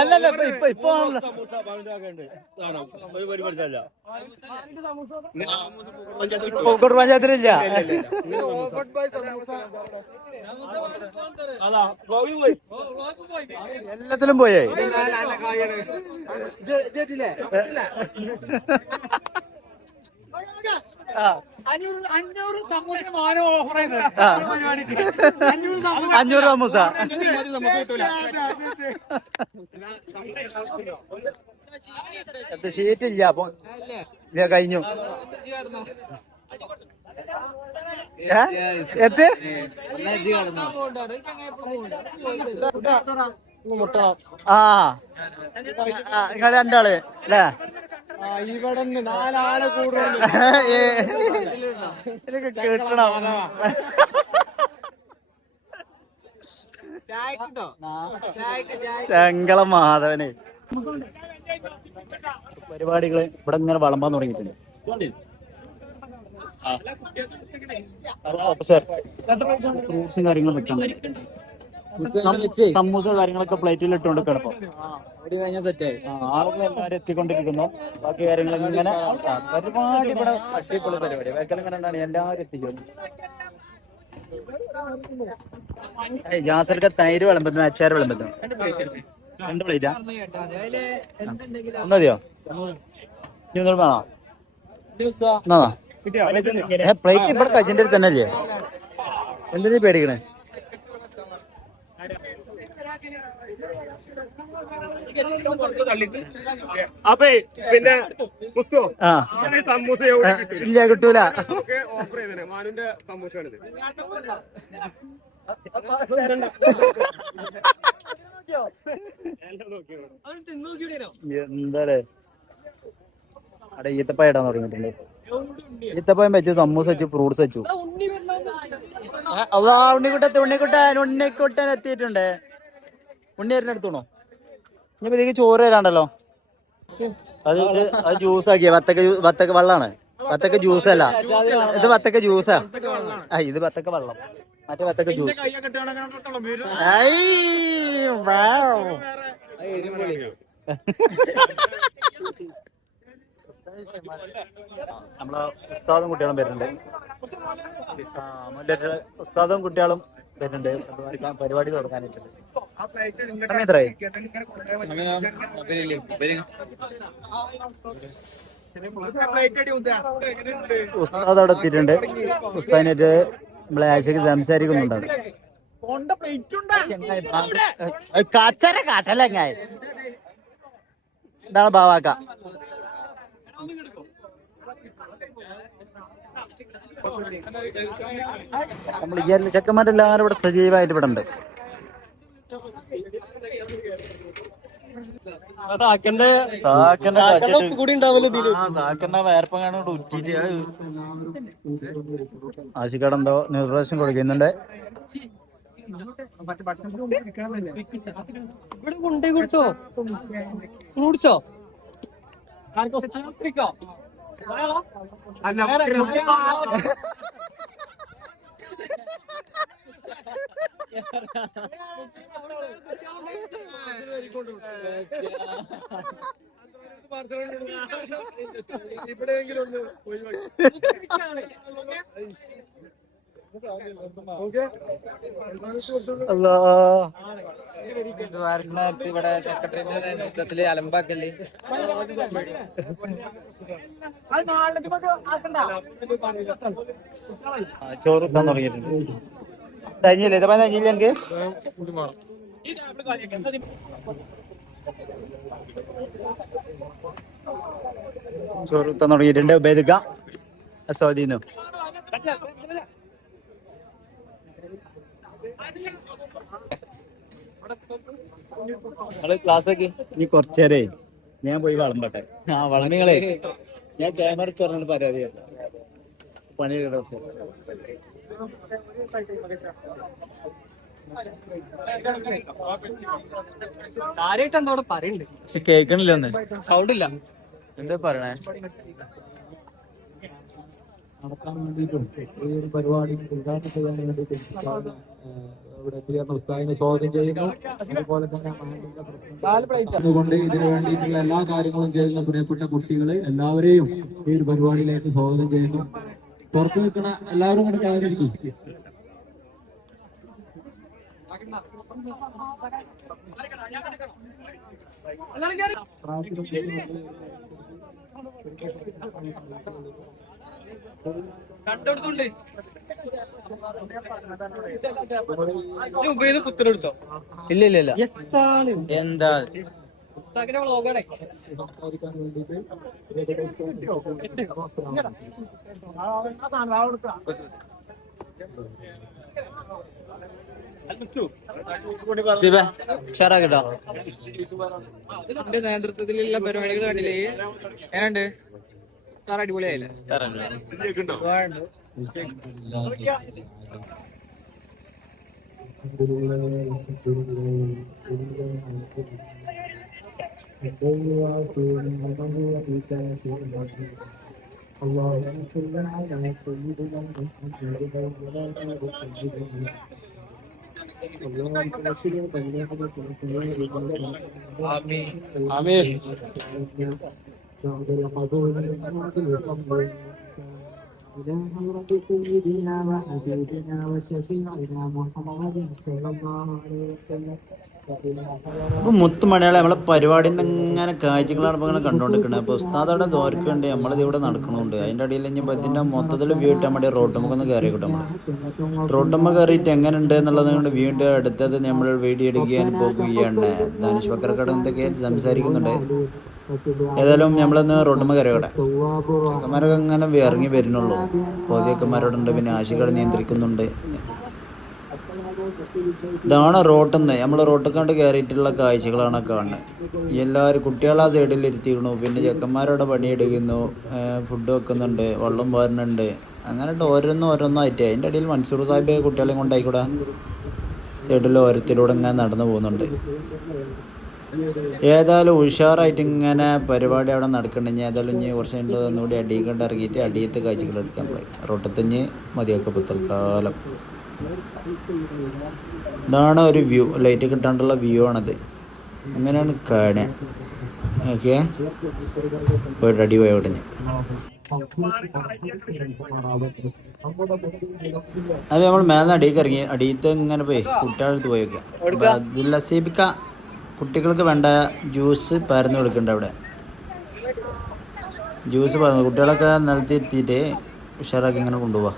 അല്ലല്ല ഇപ്പൊ പൂക്കോട്ട് പഞ്ചായത്തിലില്ല. എല്ലാത്തിലും പോയേ. അഞ്ഞൂറ് സമൂസ ഷീറ്റില്ല അപ്പൊ കഴിഞ്ഞു. എത്ത് ആ നിങ്ങൾ രണ്ടാള് അല്ലേ? ഇവിടെ 4 ആളെ കൂടുതൽ കിട്ടണം. ചെങ്കള മാധവന് പരിപാടികള് ഇവിടെ ഇങ്ങനെ വളമ്പാൻ തുടങ്ങിയിട്ടുണ്ട്. ഫ്രൂട്ട്സും കാര്യങ്ങളും വെക്കാൻ സമൂസ കാര്യങ്ങളൊക്കെ പ്ലേറ്റിൽ ഇട്ടുകൊണ്ട് കിടപ്പം. ആളുകൾ എല്ലാവരും എത്തിക്കൊണ്ടിരിക്കുന്നു. ബാക്കി കാര്യങ്ങൾ ഇങ്ങനെ പരിപാടി ഇവിടെ അടിപൊളി പരിപാടി വെക്കലിങ്ങനെ ഉണ്ടാണ്. എല്ലാവരും എത്തിക്കുന്നു. ജാസർക്ക് തൈര് വിളമ്പുന്നു, അച്ചാർ വിളമ്പുന്നു. 2 പ്ലേറ്റാ? ഒന്നതിയോ? ഇനി ഒന്നും വേണോ? പ്ലേറ്റ് ഇവിടെ കജിന്റെ അടുത്ത് തന്നെ അല്ലേ? എന്തിനാ പേടിക്കണേ? അപ്പൊ പിന്നെ സമൂസ ഇല്ല കിട്ടൂല. ഓഫർ ചെയ്തേ മാനുന്റെ സമൂസയാണിത്. എന്താ അവിടെ ഈത്തപ്പഴം ഇടാൻ തുടങ്ങിയിട്ടുണ്ട്. ഈത്തപ്പഴം വെച്ചു, സമൂസ വെച്ചു, ഫ്രൂട്ട്സ് വെച്ചു. ഉണ്ണിക്കുട്ടൻ എത്തിയിട്ടുണ്ട്. ഉണ്ണിയേരനെ എടുത്തോണോ? ഇനി ഇതിലേക്ക് ചോറ് തരാണ്ടല്ലോ. അത് ജ്യൂസ് ആക്കിയ വത്തക്ക വെള്ളാണ്. വത്തക്ക ജ്യൂസ് അല്ല, ഇത് വത്തക്ക ജ്യൂസാ. ഇത് വത്തക്ക വെള്ളം, മറ്റേ വത്തക്ക ജ്യൂസ്. നമ്മളെ ഉസ്താദും കുട്ടികളും വരുന്നുണ്ട്. ഉസ്താദും കുട്ടികളും വരുന്നുണ്ട് പരിപാടി തുടങ്ങാനായിട്ടുണ്ട്. സമയം എത്രയായി? ഉസ്താദ് അവിടെ എത്തിയിട്ടുണ്ട്. ഉസ്താദിനായിട്ട് നമ്മളെ ആഴ്ചക്ക് സംസാരിക്കുന്നുണ്ട്. കച്ചറ കാട്ടല്ലേ ഞാൻ ഇതാണ് ബാവാക്ക. നമ്മൾ ഈ ചെക്കന്മാരെല്ലാവരും ഇവിടെ സജീവമായിട്ട് ഇവിടെ ഉണ്ട്. സാക്കന്റെ വേർപ്പങ്ങാണ് ഇവിടെ ഉറ്റിട്ട് ആശിക്കടെന്തോ നിർദ്ദേശം കൊടുക്കുന്നുണ്ട്. ഇവിടെ കൊണ്ടേ കൊടുത്തോ ഫ്രൂട്ട്സോ ഇവിടെ സെക്രട്ടറിന്റെ നേതൃത്വത്തില് അലമ്പാക്കല്ലേ. ചോറ് എത്താൻ തുടങ്ങിയിട്ടുണ്ട്. തഞ്ഞില്ലേ ഇതപ്പോ തഞ്ഞില്ല എനിക്ക് ചോറ് എത്താൻ തുടങ്ങിയിട്ടുണ്ട്. ഉപയോഗിക്ക സ്വാധീനോ ക്ലാസ് ഒക്കെ ഇനി കുറച്ചേരേ ഞാൻ പോയി വളമ്പട്ടെ. വളമികളെ ഞാൻ ക്യാമറ തുറന്നു പരാതി പണി കാര്യമായിട്ട് എന്താ അവിടെ പറയണ്ട്? പക്ഷെ കേൾക്കണില്ല. ഒന്ന് സൗണ്ട് ഇല്ല. എന്താ പറയണേ? നടത്താൻ വേണ്ടിയിട്ടും ഈ ഒരു പരിപാടി ഉദ്ഘാടനം ചെയ്യാൻ വേണ്ടിയിട്ടും ഇവിടെ എത്തിച്ചേർന്ന ഉസ്താദിനെ സ്വാഗതം ചെയ്യുന്നു. അതുപോലെ തന്നെ അതുകൊണ്ട് ഇതിനു വേണ്ടിയിട്ടുള്ള എല്ലാ കാര്യങ്ങളും ചെയ്യുന്ന പ്രിയപ്പെട്ട കുട്ടികളെ എല്ലാവരെയും ഈ ഒരു പരിപാടിയിലേക്ക് സ്വാഗതം ചെയ്യുന്നു. പുറത്തു നിൽക്കുന്ന എല്ലാവരും കൂടെ കാര്യം കണ്ടെടുത്തുണ്ട് ഉപയോഗിച്ച് കുത്തിനെടുത്തോ? ഇല്ല ഇല്ല ഇല്ല. എന്താ വ്ളോഗാണേ. ഉഷാറാക്കിട്ടോ. എന്റെ നേതൃത്വത്തിലുള്ള പരിപാടികൾ കണ്ടില്ലേ? എങ്ങനെയുണ്ട്? അടിപൊളിയായില്ലേ? അപ്പൊ മുത്തുമണികളെ നമ്മളെ പരിപാടിന്റെ ഇങ്ങനെ കാഴ്ചകളാണ് ഇപ്പൊ ഇങ്ങനെ കണ്ടോണ്ടിരിക്കുന്നത്. അപ്പൊ ഉസ്താദ് അവിടെ ദോർക്കുണ്ട്, നമ്മളിത് ഇവിടെ നടക്കണുണ്ട്. അതിന്റെ അടിയിൽ ഇനിയിപ്പോ ഇതിന്റെ മൊത്തത്തിൽ വ്യൂ ഇട്ടാൻ വേണ്ടി റോട്ടുമ്മ ഒന്ന് കയറി കിട്ടും. നമ്മള് റോട്ടുമ്മ കയറിയിട്ട് എങ്ങനെ ഉണ്ട് എന്നുള്ളത് കൊണ്ട് വീണ്ടും അടുത്തത് നമ്മൾ വീഡിയോ എടുക്കാൻ പോകുകയാണ്. ധനുഷ് ബക്കർക്കട എന്തൊക്കെ സംസാരിക്കുന്നുണ്ട്. ഏതായാലും നമ്മളൊന്ന് റോട്ടുമ്മ കയറിയോടെ ചെക്കന്മാരൊക്കെ ഇങ്ങനെ ഇറങ്ങി വരുന്നുള്ളൂ. പോതിയക്കന്മാരോടുണ്ട്, പിന്നെ ആശികളെ നിയന്ത്രിക്കുന്നുണ്ട്. ഇതാണ് റോട്ടിന്ന് നമ്മൾ റോട്ടിൽ കണ്ട് കയറിയിട്ടുള്ള കാഴ്ചകളാണ് കാണുന്നത്. എല്ലാവരും കുട്ടികളെ ആ സൈഡിൽ ഇരുത്തിക്കണു, പിന്നെ ചെക്കന്മാരോടെ പണിയെടുക്കുന്നു, ഫുഡ് വെക്കുന്നുണ്ട്, വെള്ളം പോരുന്നുണ്ട്. അങ്ങനെ ഓരോന്നായിട്ട് അതിൻ്റെ ഇടയിൽ മൻസൂർ സാഹിബ് കുട്ടികളെയും കൊണ്ടായിക്കൂടെ സൈഡിൽ ഓരത്തിലൂടെ ഇങ്ങനെ നടന്നു പോകുന്നുണ്ട്. ഏതായാലും ഉഷാറായിട്ട് ഇങ്ങനെ പരിപാടി അവിടെ നടക്കണ്ടെങ്കിൽ ഏതായാലും ഇനി കുറച്ച് കഴിഞ്ഞിട്ട് ഒന്നുകൂടി അടിയിൽ കണ്ട് ഇറങ്ങിയിട്ട് അടിയത്തെ കാഴ്ചകൾ എടുക്കാൻ പറയും. റോട്ടത്തിഞ്ഞ് മതിയൊക്കെ തൽക്കാലം. ഇതാണ് ഒരു വ്യൂ, ലൈറ്റ് കിട്ടാണ്ടുള്ള വ്യൂ ആണത്. അങ്ങനെയാണ് കാണുക. ഓക്കെ, ഒരു അടി പോയ ഉടനെ അത് നമ്മൾ മേലെ അടിയിലേക്ക് ഇറങ്ങി അടിയത്ത് ഇങ്ങനെ പോയി കുട്ടികളടുത്ത് പോയേക്കാം ലസീബിക്ക കുട്ടികൾക്ക് വേണ്ട ജ്യൂസ് പരന്ന് കൊടുക്കുന്നുണ്ട് അവിടെ. ജ്യൂസ് പറഞ്ഞു കുട്ടികളൊക്കെ നിലത്തിരുത്തിയിട്ട് ഉഷാറാക്കി ഇങ്ങനെ കൊണ്ടുപോവാ.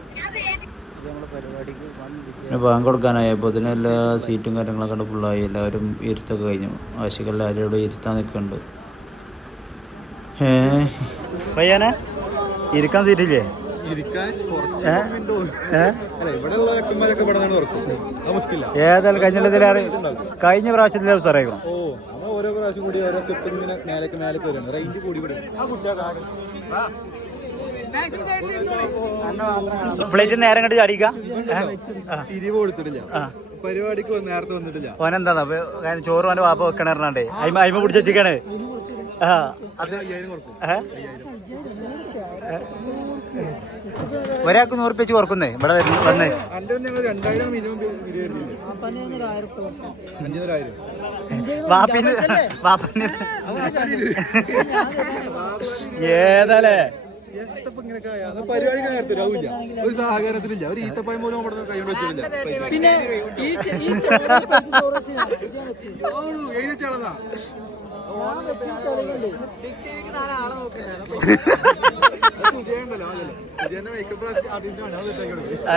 പിന്നെ ബാങ്ക് കൊടുക്കാനായപ്പോൾ ഇതിന് എല്ലാ സീറ്റും കാര്യങ്ങളൊക്കെ ഫുള്ളായി. എല്ലാവരും ഇരുത്തൊക്കെ കഴിഞ്ഞു. ആവശ്യമെല്ലാവരും ഇവിടെ ഇരുത്താൻ നിൽക്കുന്നുണ്ട്. പയ്യാനെ ഇരിക്കാൻ സീറ്റില്ലേ? ഏതായാലും കഴിഞ്ഞ പ്രാവശ്യത്തിലെ ഉസാറായിക്കണം. ഓരോ പ്രാവശ്യം കൂടി ഓരോ സ്റ്റെപ്പ് ഇങ്ങനെ മേലേക്ക് മേലേക്ക് വരികയാണ്. റേഞ്ച് കൂടി കൂടി ഫ്ലൈറ്റ് നേരം കണ്ട് ചാടിക്കാം. തിരിവ് കൊടുത്തിട്ടില്ല, പരിപാടിക്ക് നേരത്തെ വന്നിട്ടില്ല. ഓനെന്താ ചോറ് ഓന്റെ വാപ്പ വെക്കണേ അയിമ പിടിച്ച് വെച്ചിക്കാണ്. ഒരാൾക്ക് 100 രൂപ കുറക്കുന്നേ ഇവിടെ വന്നേ. ഏതല്ലേ പരിപാടിക്ക് നേരത്തെ രാവില്ല, ഒരു സഹകരണത്തിലില്ല, ഒരു ഈത്തപ്പായ മൂലം കൈകൊണ്ട് വെച്ചിട്ടില്ല. എഴുതിച്ചാളതാ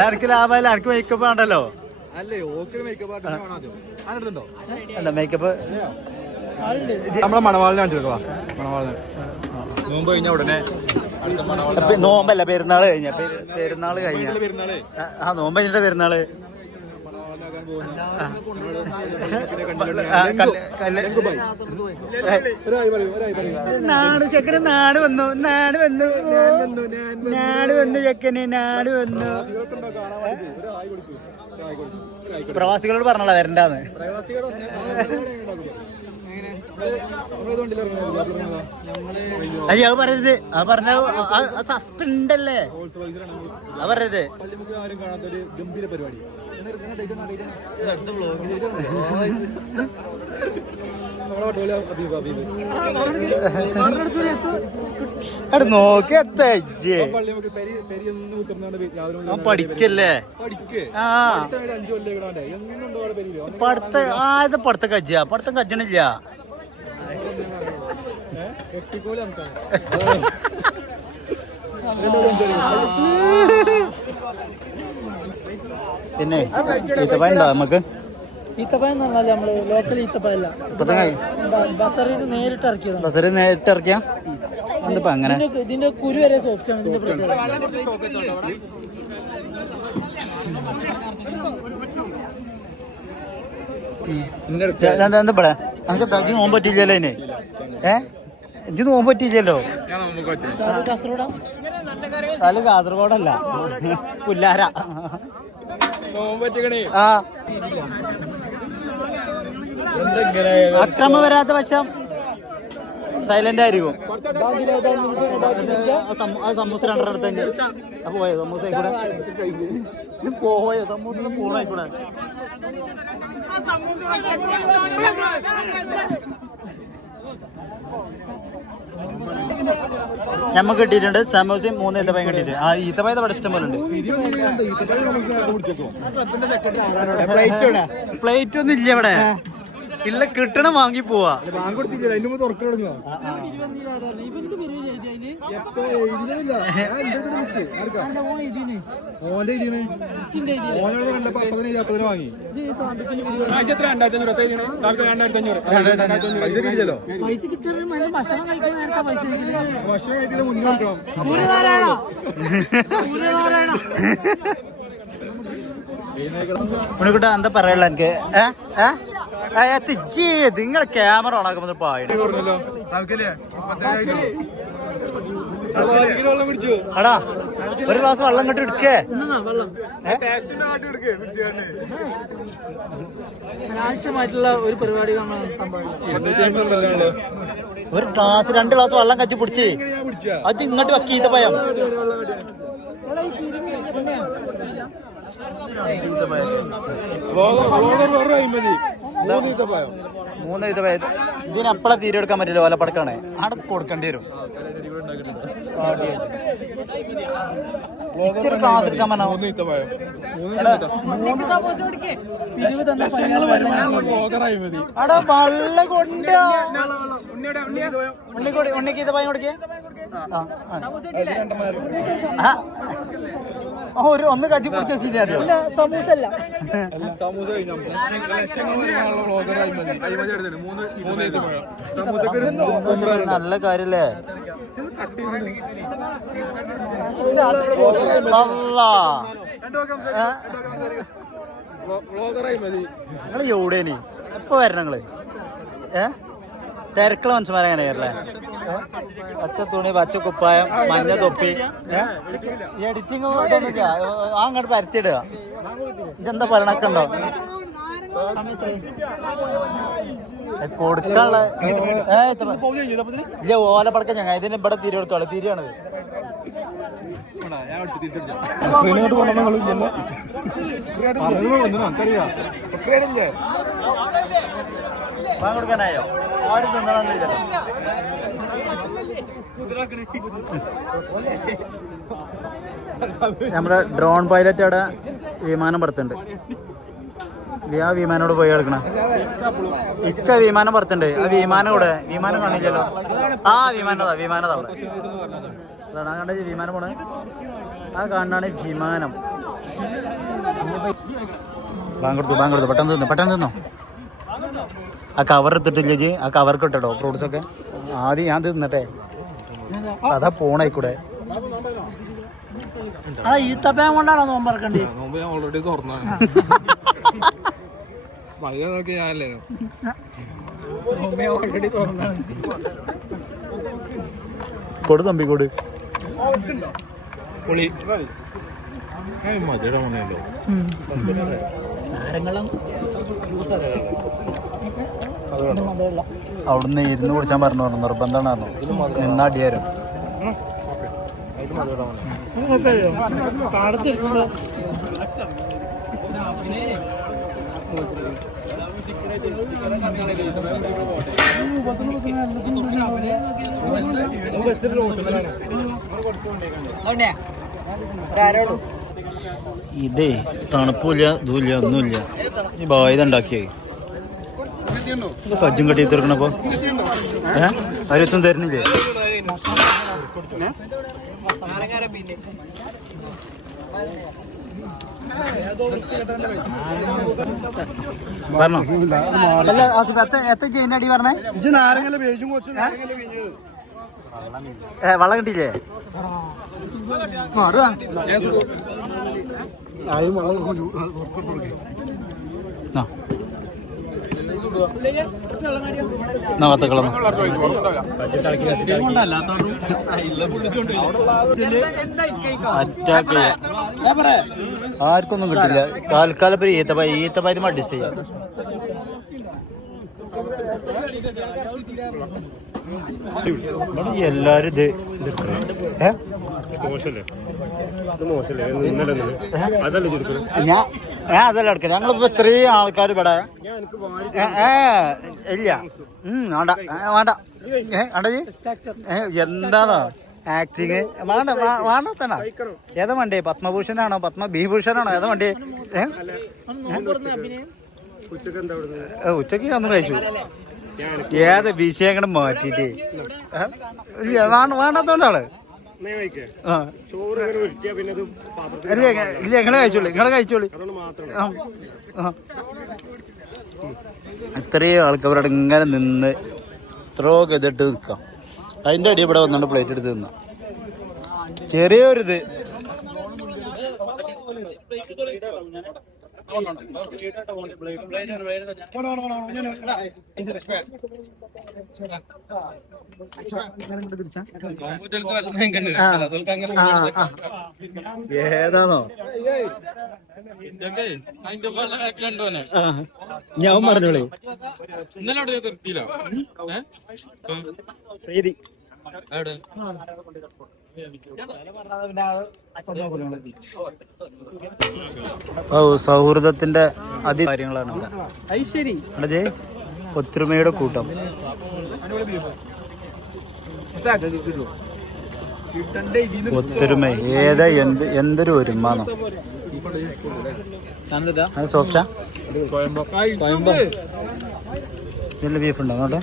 എനിക്ക് ലാഭമല്ല, എനിക്ക് മേക്കപ്പ് ആണല്ലോ. അല്ലേ ഓക്കെ മേക്കപ്പ് ആർട്ടിസ്റ്റ് മേക്കപ്പ് നമ്മളെ മണവാളിനെ കാണിച്ചെടുക്കുക. മണവാളിനെ നോമ്പ് കഴിഞ്ഞ ഉടനെ, നോമ്പല്ല പെരുന്നാള് കഴിഞ്ഞ പെരുന്നാള് കഴിഞ്ഞ നോമ്പ് കഴിഞ്ഞിട്ട് പെരുന്നാള്. നാട് ചെക്കന് നാട് വന്നു, നാട് വന്നു, നാട് വന്നു ചെക്കന് നാട് വന്നു. പ്രവാസികളോട് പറഞ്ഞോളാ വരണ്ടാന്ന്. അയ്യോ അത് പറയരുത്, അത് പറഞ്ഞ സസ്പെൻഡ് അല്ലേ, അത് പറയരുത്. ഗംഭീര പരിപാടി നോക്കി പഠിക്കല്ലേ പഠിത്തം കജ്ജ, പഠിത്തം കജ്ജണില്ല. പിന്നെ ഈത്തപ്പഴം ഉണ്ടോ നമുക്ക്? ഈത്തപ്പഴം നമ്മള് ലോക്കൽ ഈത്തപ്പഴല്ല, ബസറിന്ന് നേരിട്ട് ഇറക്കിയത്. ബസറി നേരിട്ട് ഇറക്കിയ എന്താ അങ്ങനെ? ഇതിന്റെ കുരു വരെ സോഫ്റ്റ് ആണ്. ഇതിന്റെ പ്രത്യേകത എന്താ ഇവിടെ എനിക്ക് തജ് നോമ്പ് പറ്റിയില്ലല്ലോ അതിന്. ഇജ്ജ് നോമ്പ് പറ്റിയില്ലല്ലോ. തല കാസർഗോഡല്ല, പുല്ലാര. ആ അക്രമം വരാത്ത പക്ഷം സൈലന്റ് ആയിരിക്കും. സമൂസ രണ്ടരടുത്ത് തന്നെ പോയോ? സമൂസ ആയിക്കൂടെ പോയോ? സമൂസ പോണായിക്കൂടെ? ഞമ്മക്ക് കിട്ടിയിട്ടുണ്ട് സമൂസയും 3 ഈത്തപ്പഴം കിട്ടിയിട്ട്. ആ ഈത്തപ്പഴം ഇവിടെ ഇഷ്ടം പോലെ ഉണ്ട്. പ്ലേറ്റ് ഒന്നും ഇല്ല ഇവിടെ, ഇല്ല കിട്ടണം വാങ്ങി പോവാ. എന്താ പറയാനുള്ള എനിക്ക്? നിങ്ങൾ ക്യാമറ ഓണാക്കുമ്പോൾ പായിട്ട് അടാ ഒരു ഗ്ലാസ് വെള്ളം ഇങ്ങോട്ട് എടുക്കേ. അനാവശ്യമായിട്ടുള്ള ഒരു പരിപാടി ഒരു ഗ്ലാസ് 2 ഗ്ലാസ് വെള്ളം കച്ചി പിടിച്ച് അത് ഇങ്ങോട്ട് വെക്കീത്ത ഭയം. 3 ഇതിനെപ്പോഴാ തീരെ എടുക്കാൻ പറ്റില്ല. ഓലപ്പടക്കാണ് അവിടെ കൊടുക്കേണ്ടി വരും. ഇച്ചിരി ക്ലാസ് എടുക്കാൻ പറഞ്ഞോ. അവിടെ വള്ള കൊണ്ട് ഉണ്ണിക്ക് ഇത് പയ്യൻ കൊടുക്കേ. ഒന്ന് കച്ചി പിടിച്ച സീനിയറിയോ നല്ല കാര്യല്ലേ. നിങ്ങള് എവിടെയാണ് എപ്പോ വരണം നിങ്ങള്? തിരക്കുള്ള മനുഷ്യന്മാരെ എങ്ങനെ കേരള പച്ച തുണി പച്ച കുപ്പായം മഞ്ഞ തൊപ്പി എഡിറ്റിങ് അങ്ങോട്ട് പരത്തിയിടുക. ഇതെന്താ പറയണൊക്കെ ഉണ്ടോ കൊടുക്കാനുള്ള ഇല്ല ഓലപ്പടക്കം ഞങ്ങൾ ഇതിന് ഇവിടെ തിരി കൊടുത്തോളൂ. തിരിയാണത് കൊടുക്കാനായോ? ആരും തിന്നണല്ലോ. നമ്മുടെ ഡ്രോൺ പൈലറ്റ് അവിടെ വിമാനം പുറത്തുണ്ട്. ആ വിമാനോട് പോയി എടുക്കണം. ഇക്ക വിമാനം പുറത്തുണ്ട്. ആ വിമാനം കൂടെ വിമാനം കാണില്ലല്ലോ. ആ വിമാനതാ അവിടെ അതാണ് ആ കണ്ട വിമാനം പോണേ. ആ കാണാണ് വിമാനം. ബാങ്ക് കൊടുത്തു പെട്ടെന്ന് തിന്നോ. ആ കവർ എടുത്തിട്ടില്ലേ? ആ കവർക്ക് ഇട്ടോ ഫ്രൂട്ട്സ് ഒക്കെ. ആദ്യം ഞാൻ തിന്നട്ടെ. അതാ പോണായിക്കൂടെ. ഈത്തപ്പയം കൊണ്ടാണോ നോമ്പറക്കണ്ടേ? ഓൾറെഡി തുറന്നാണ്. മഴ നോക്കി ഞാനല്ലേ ഓൾറെഡി തുറന്നാണ്. കൊടു തമ്പി കൊടു പൊളി മധുരം ഉണ്ടല്ലോ. അവിടുന്ന് ഇരുന്ന് കുടിച്ചാൻ പറഞ്ഞു. നിർബന്ധമാണ് നിന്നടിയാരും. ഇതേ തണുപ്പില്ല ഇതുമില്ല ഒന്നുമില്ല. ഈ ബാധ്യത ഉണ്ടാക്കിയായി ഇത് കജ്ജും കെട്ടി തീർക്കണപ്പോ അവരൊത്തും തരുന്നില്ലേ? പറഞ്ഞോ എത്ര ചെയ്യുന്നടി പറഞ്ഞേ? വള്ളം കിട്ടിയില്ലേ? അറ്റാക്ക് ആർക്കൊന്നും കിട്ടില്ല. താൽക്കാലം ഈത്തപ്പായി അഡ്ജസ്റ്റ് ചെയ്യാം. എല്ലാരും ഇത് ഞാൻ അതല്ല എടുക്ക. ഞങ്ങളിപ്പോ ഇത്രയും ആൾക്കാർ ഇവിടെ ഇല്ല വേണ്ട എന്താണോ ആക്ടിങ് വേണ്ടത്തണ. ഏതാ വണ്ടി? പത്മഭൂഷണാണോ പത്മഭീഭൂഷണാണോ? ഏതാ വണ്ടി? ഉച്ചക്ക് ഒന്നും കഴിച്ചു. ഏത് വിഷയം കൂടെ മാറ്റിട്ട് വേണ്ടാത്തോണ്ടാള്. ഇല്ല നിങ്ങളെ കഴിച്ചോളി. ഇത്രയും ആൾക്കാരോട് ഇങ്ങനെ നിന്ന് ഇത്രയോ ഗതിട്ട് നിൽക്കാം. അതിന്റെ അടി ഇവിടെ വന്നോണ്ട് പ്ലേറ്റ് എടുത്ത് തിന്ന ചെറിയൊരിത്. ഏതാണോ ഞാൻ പറഞ്ഞോളേ. ഓ സൗഹൃദത്തിന്റെ കാര്യങ്ങളാണ്. ഒത്തൊരുമയുടെ കൂട്ടം. ഒത്തൊരുമ ഏതാ എന്തൊരു ഒരുമാനോ. അത് സോഫ്റ്റാ ഇതിൽ ബീഫ് ഉണ്ടോ അങ്ങോട്ട്?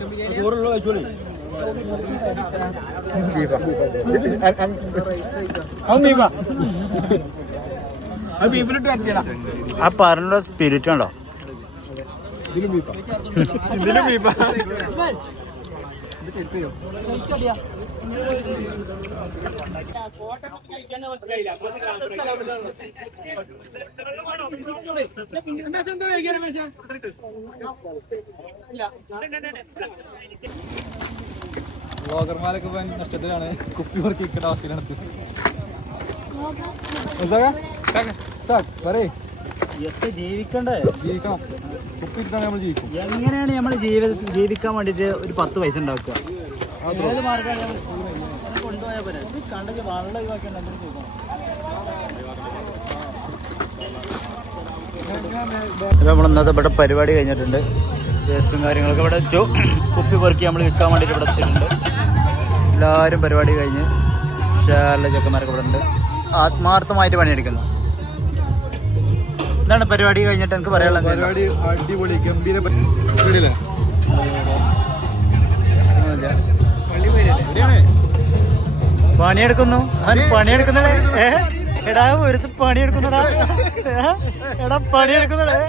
ആ പറഞ്ഞ സ്പിരിറ്റ് ഉണ്ടോ? ബ്ലോഗർമാരൊക്കെ നഷ്ടത്തിലാണ്. കുപ്പി പുറത്തി ഇക്കട്ട അവസ്ഥയിലാണ്. ജീവിക്കണ്ടേ? ജീവിക്കണം. കുപ്പി ഇട്ടാണ് നമ്മൾ ജീവിക്കും. എങ്ങനെയാണ് നമ്മൾ ജീവിക്കാൻ വേണ്ടിട്ട് ഒരു 10 പൈസ ഉണ്ടാക്കുക? നമ്മൾ ഇന്നത്തെ ഇവിടെ പരിപാടി കഴിഞ്ഞിട്ടുണ്ട്. വേസ്റ്റും കാര്യങ്ങളൊക്കെ ഇവിടെ വെച്ചു. കുപ്പി പെറുക്കി നമ്മൾ വിൽക്കാൻ വേണ്ടിയിട്ട് ഇവിടെ വെച്ചിട്ടുണ്ട്. എല്ലാവരും പരിപാടി കഴിഞ്ഞ് ഷാറിലെ ചെക്കന്മാരൊക്കെ ഇവിടെ ഉണ്ട്. ആത്മാർത്ഥമായിട്ട് പണിയെടുക്കുന്നു. എന്താണ് പരിപാടി കഴിഞ്ഞിട്ട് എനിക്ക് പറയാനുള്ളത്? പരിപാടി അടിപൊളി ഗംഭീര. പണിയെടുക്കുന്നു. പണിയെടുക്കുന്നടേ എടാ ഒരു പണിയെടുക്കുന്നടാ. എടാ പണിയെടുക്കുന്നടേ.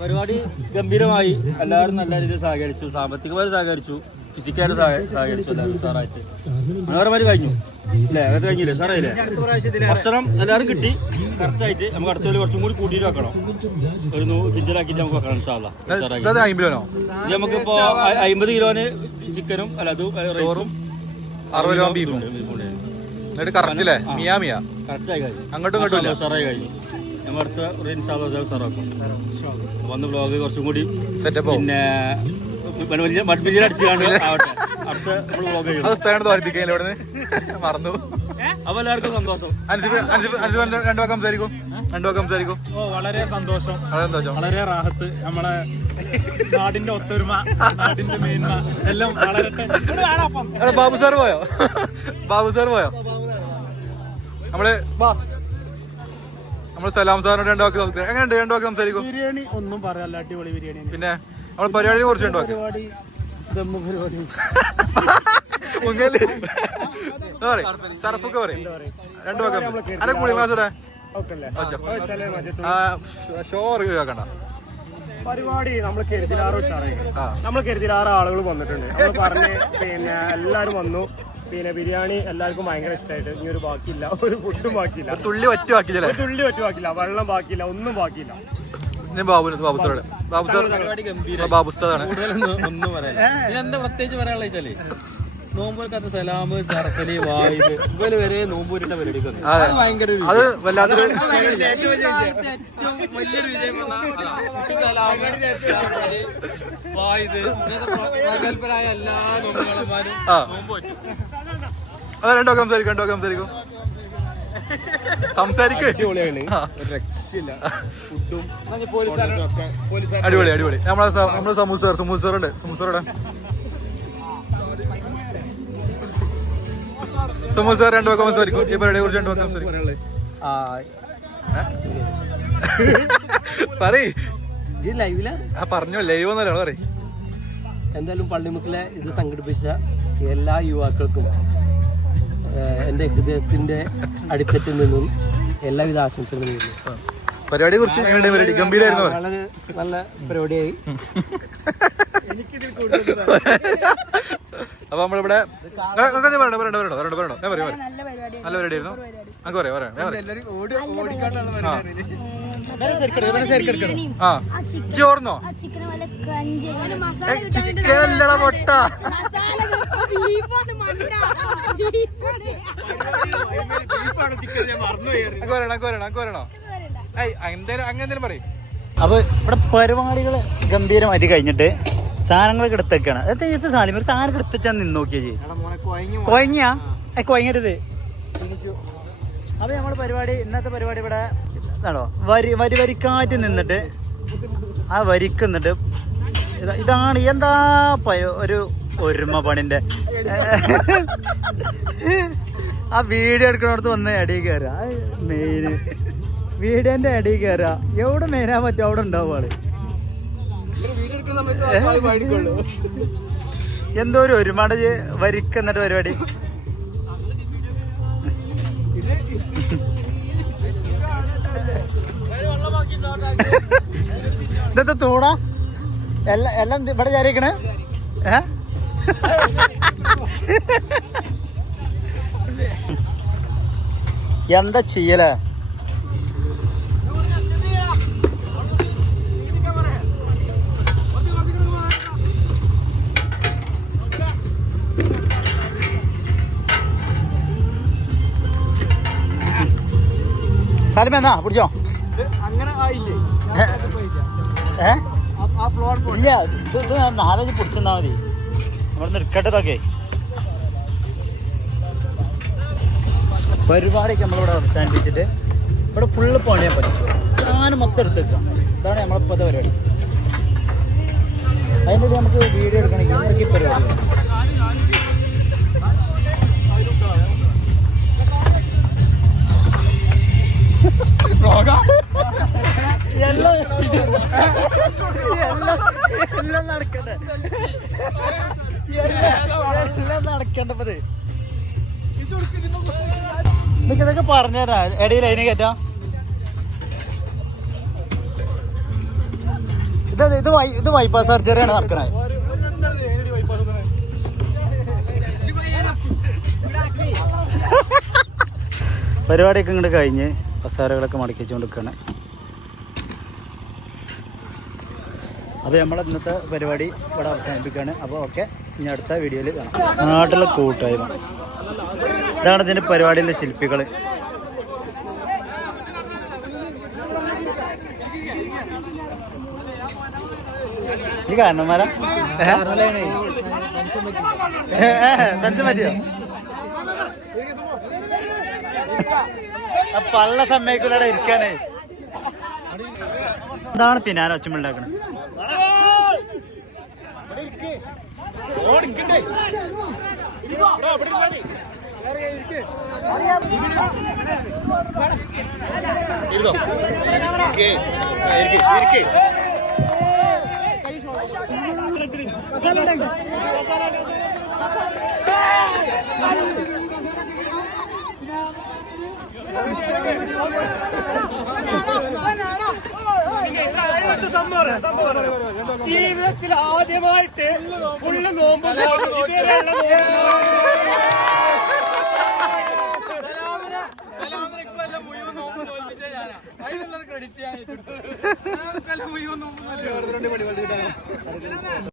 പരിപാടി ഗംഭീരമായി. എല്ലാവരും നല്ല രീതിയിൽ സഹകരിച്ചു, സാമ്പത്തികമായി സഹകരിച്ചു, ഫിസിക്കലായി സഹകരിച്ചു. എല്ലാവരും സാറായിട്ട് മനോഹരമായി കഴിഞ്ഞു അല്ലേ? അകത്ത് കഴിഞ്ഞില്ലേ സാറേ? ഭക്ഷണം എല്ലാവരും കിട്ടി കറക്റ്റായിട്ട്. നമുക്ക് അടുത്ത കുറച്ചും കൂടി കൂട്ടിയിട്ട് വെക്കണം. ഒരു കിഞ്ചലാക്കിയിട്ട് നമുക്ക് വെക്കണം. ഇത് നമുക്കിപ്പോ 50 കിലോന് ചിക്കനും അല്ല അത് റൈസും 60 കിലോ ബീഫും കറക്റ്റായി കഴിഞ്ഞു. സാറായി കഴിഞ്ഞു. നമ്മൾ അടുത്ത സാറാക്കും. വന്ന് ബ്ലോഗ് കുറച്ചും കൂടി പിന്നെ മഡ്ബിജിൽ അടിച്ചു കാണുക ആവട്ടെ. അടുത്ത മറന്നു. അപ്പൊ എല്ലാവർക്കും സന്തോഷം. വളരെ സന്തോഷം, വളരെ റാഹത്ത്. നമ്മളെ നാടിന്റെ ഒത്തൊരുമ, നാടിന്റെ മേന്മ എല്ലാം വളരട്ടെ. ബാബു സാർ പോയോ? നമ്മള് സലാം സാറിനോട് 2 വാക്ക് എങ്ങനെയുണ്ട്? 2 വാക്ക് സംസാരിക്കും. ബിരിയാണി ഒന്നും പറയാല്ല, അടിപൊളി ബിരിയാണി. പിന്നെ നമ്മളെ പരിപാടിയെ കുറിച്ച് 2 വാക്ക്. സർഫൊക്കെ പറയും 2 വാക്ക്. അരെ കൂടി ക്ലാസ് ഷോ കേൾക്കണ്ട. പരിപാടി നമ്മൾ കരുതിലാറ് ഉഷാറായി. നമ്മൾ കരുതിലാറ് ആളുകൾ വന്നിട്ടുണ്ട്. നമ്മൾ പറഞ്ഞ് പിന്നെ എല്ലാവരും വന്നു. പിന്നെ ബിരിയാണി എല്ലാവർക്കും ഭയങ്കര ഇഷ്ടമായിട്ട്. ഇനി ഒരു ബാക്കിയില്ല, ഒരു ഫുഡും ബാക്കിയില്ല, തുള്ളി ഒറ്റ ബാക്കിയില്ല, വെള്ളം ബാക്കിയില്ല, ഒന്നും ബാക്കിയില്ല. ബാബുസ്താദാണ്. ഒന്നും പറയാനില്ല. എന്താ പ്രത്യേകിച്ച് പറയാനുള്ള വെച്ചാല് നോമ്പൊക്കെ സലാമ് ചർക്കലി വായുത് ഇവര് വരെ നോമ്പൂരിട്ട പരിപാടിക്കുന്നു. ഭയങ്കര അത് വല്ലാത്തൊരു ഏറ്റവും വലിയൊരു വിജയം. വായുത് പ്രഗത്ഭരായ എല്ലാ നോമ്പുകാരന്മാരും നോമ്പ് പറ്റും. അത് 2 വാക്ക് സംസാരിക്കും. അടിപൊളിയാണ്. രക്ഷയില്ല. ഫുഡും അടിപൊളി. നമ്മളെ സമൂസറുണ്ട്. സമൂസറുടെ സമൂസ 2 വാക്ക് സംസാരിക്കും. ഈ പരിപാടിയെ കുറിച്ച് 2 വാക്ക് സംസാരിക്കും. പറഞ്ഞു ലൈവ് ഒന്നല്ലോ പറയും. എന്തായാലും പള്ളിമുക്കിലെ ഇത് സംഘടിപ്പിച്ച എല്ലാ യുവാക്കൾക്കും എൻ്റെ ഹൃദയത്തിന്റെ അടിത്തട്ടിൽ നിന്നും എല്ലാവിധ ആശംസകളും നേരുന്നു. പരിപാടിയെ കുറിച്ച് പരിപാടി ഗംഭീരമായിരുന്നു. വളരെ നല്ല പരിപാടിയായി. അപ്പൊ നമ്മളിവിടെ നല്ല പരിപാടിയായിരുന്നു. ചോർന്നോ? ചിക്കനല്ലട പൊട്ട. അങ്ങനെ പറയും. അപ്പൊ ഇവിടെ പരിപാടികൾ ഗംഭീരമായിട്ട് കഴിഞ്ഞിട്ട് സാധനങ്ങളൊക്കെ എടുത്തേക്കാണ്. അത് ഇത് സാധനം ഒരു സാധനം എടുത്തുവെച്ചാൽ നിന്ന് നോക്കിയേ കൊയങ്ങിയാ കൊയങ്ങരുത്. അപ്പൊ നമ്മള് പരിപാടി ഇന്നത്തെ പരിപാടി ഇവിടെ ആണോ വരിക്കാറ്റ് നിന്നിട്ട് ആ വരിക്ക് നിന്നിട്ട് ഇതാണ് എന്താ ഒരു ഒരുമ പണിന്റെ ആ വീഡിയോ എടുക്കണോടത്ത് വന്ന് അടിയിൽ കയറുക. മെയിന് വീഡിയോന്റെ അടിയിൽ കയറുക. എവിടെ മെയിനാൻ പറ്റും അവിടെ ഉണ്ടാവും ആള്. എന്തോ ഒരു ഒരുപാട് വരിക്കുന്നിട്ട് പരിപാടി. ഇന്നത്തെ തൂണാ എല്ലാം ഇവിടെ ചാരിക്കണേ. എന്താ ചെയ്യലേ? സാലിമ എന്നാ പിടിച്ചോ. ഇല്ല ഇത് നാലഞ്ച് പിടിച്ചെന്നാ മതി. നമ്മൾ നിൽക്കട്ടതൊക്കെ പരിപാടിയൊക്കെ നമ്മളിവിടെ അവസാനിപ്പിച്ചിട്ട് ഇവിടെ ഫുള്ള് പണിയാൻ പറ്റും. സാധനം മൊത്തം എടുത്തേക്കാം. ഇതാണ് നമ്മളിപ്പോഴത്തെ പരിപാടി. അതിൻ്റെ നമുക്ക് വീഡിയോ എടുക്കണമെങ്കിൽ നമുക്ക് ഈ പരിപാടി എല്ലാം നടക്കണ്ടേ എല്ലാം നടക്കണ്ടപ്പത്. ഇതൊക്കെ പറഞ്ഞുതരാ ഇടയിൽ അതിനെ കയറ്റാം. ഇത് ബൈപ്പാസ് സർജറിയാണ് നടക്കുന്നത്. പരിപാടിയൊക്കെ ഇങ്ങോട്ട് കഴിഞ്ഞ് കസാരകളൊക്കെ മടക്കി വെച്ചുകൊണ്ടിരിക്കുകയാണ്. അപ്പോൾ നമ്മൾ ഇന്നത്തെ പരിപാടി ഇവിടെ അവസാനിപ്പിക്കുകയാണ്. അപ്പോൾ ഓക്കെ, ഇനി അടുത്ത വീഡിയോയിൽ കാണാം. നാട്ടിലെ കൂട്ടായ്മ ഇതാണ് ഇതിൻ്റെ പരിപാടിയിലെ ശില്പികൾ. ഈ കാരണന്മാരാ പെൻഷൻ പറ്റിയോ? പള്ള സമ്മതിക്കൂടെ ഇരിക്കാനേ. എന്താണ് പിന്നാലെ ഒച്ചമുണ്ടാക്കണത്? ജീവിതത്തിൽ ആദ്യമായിട്ട് ഫുള്ള് നോമ്പ് ക്രെഡിറ്റ്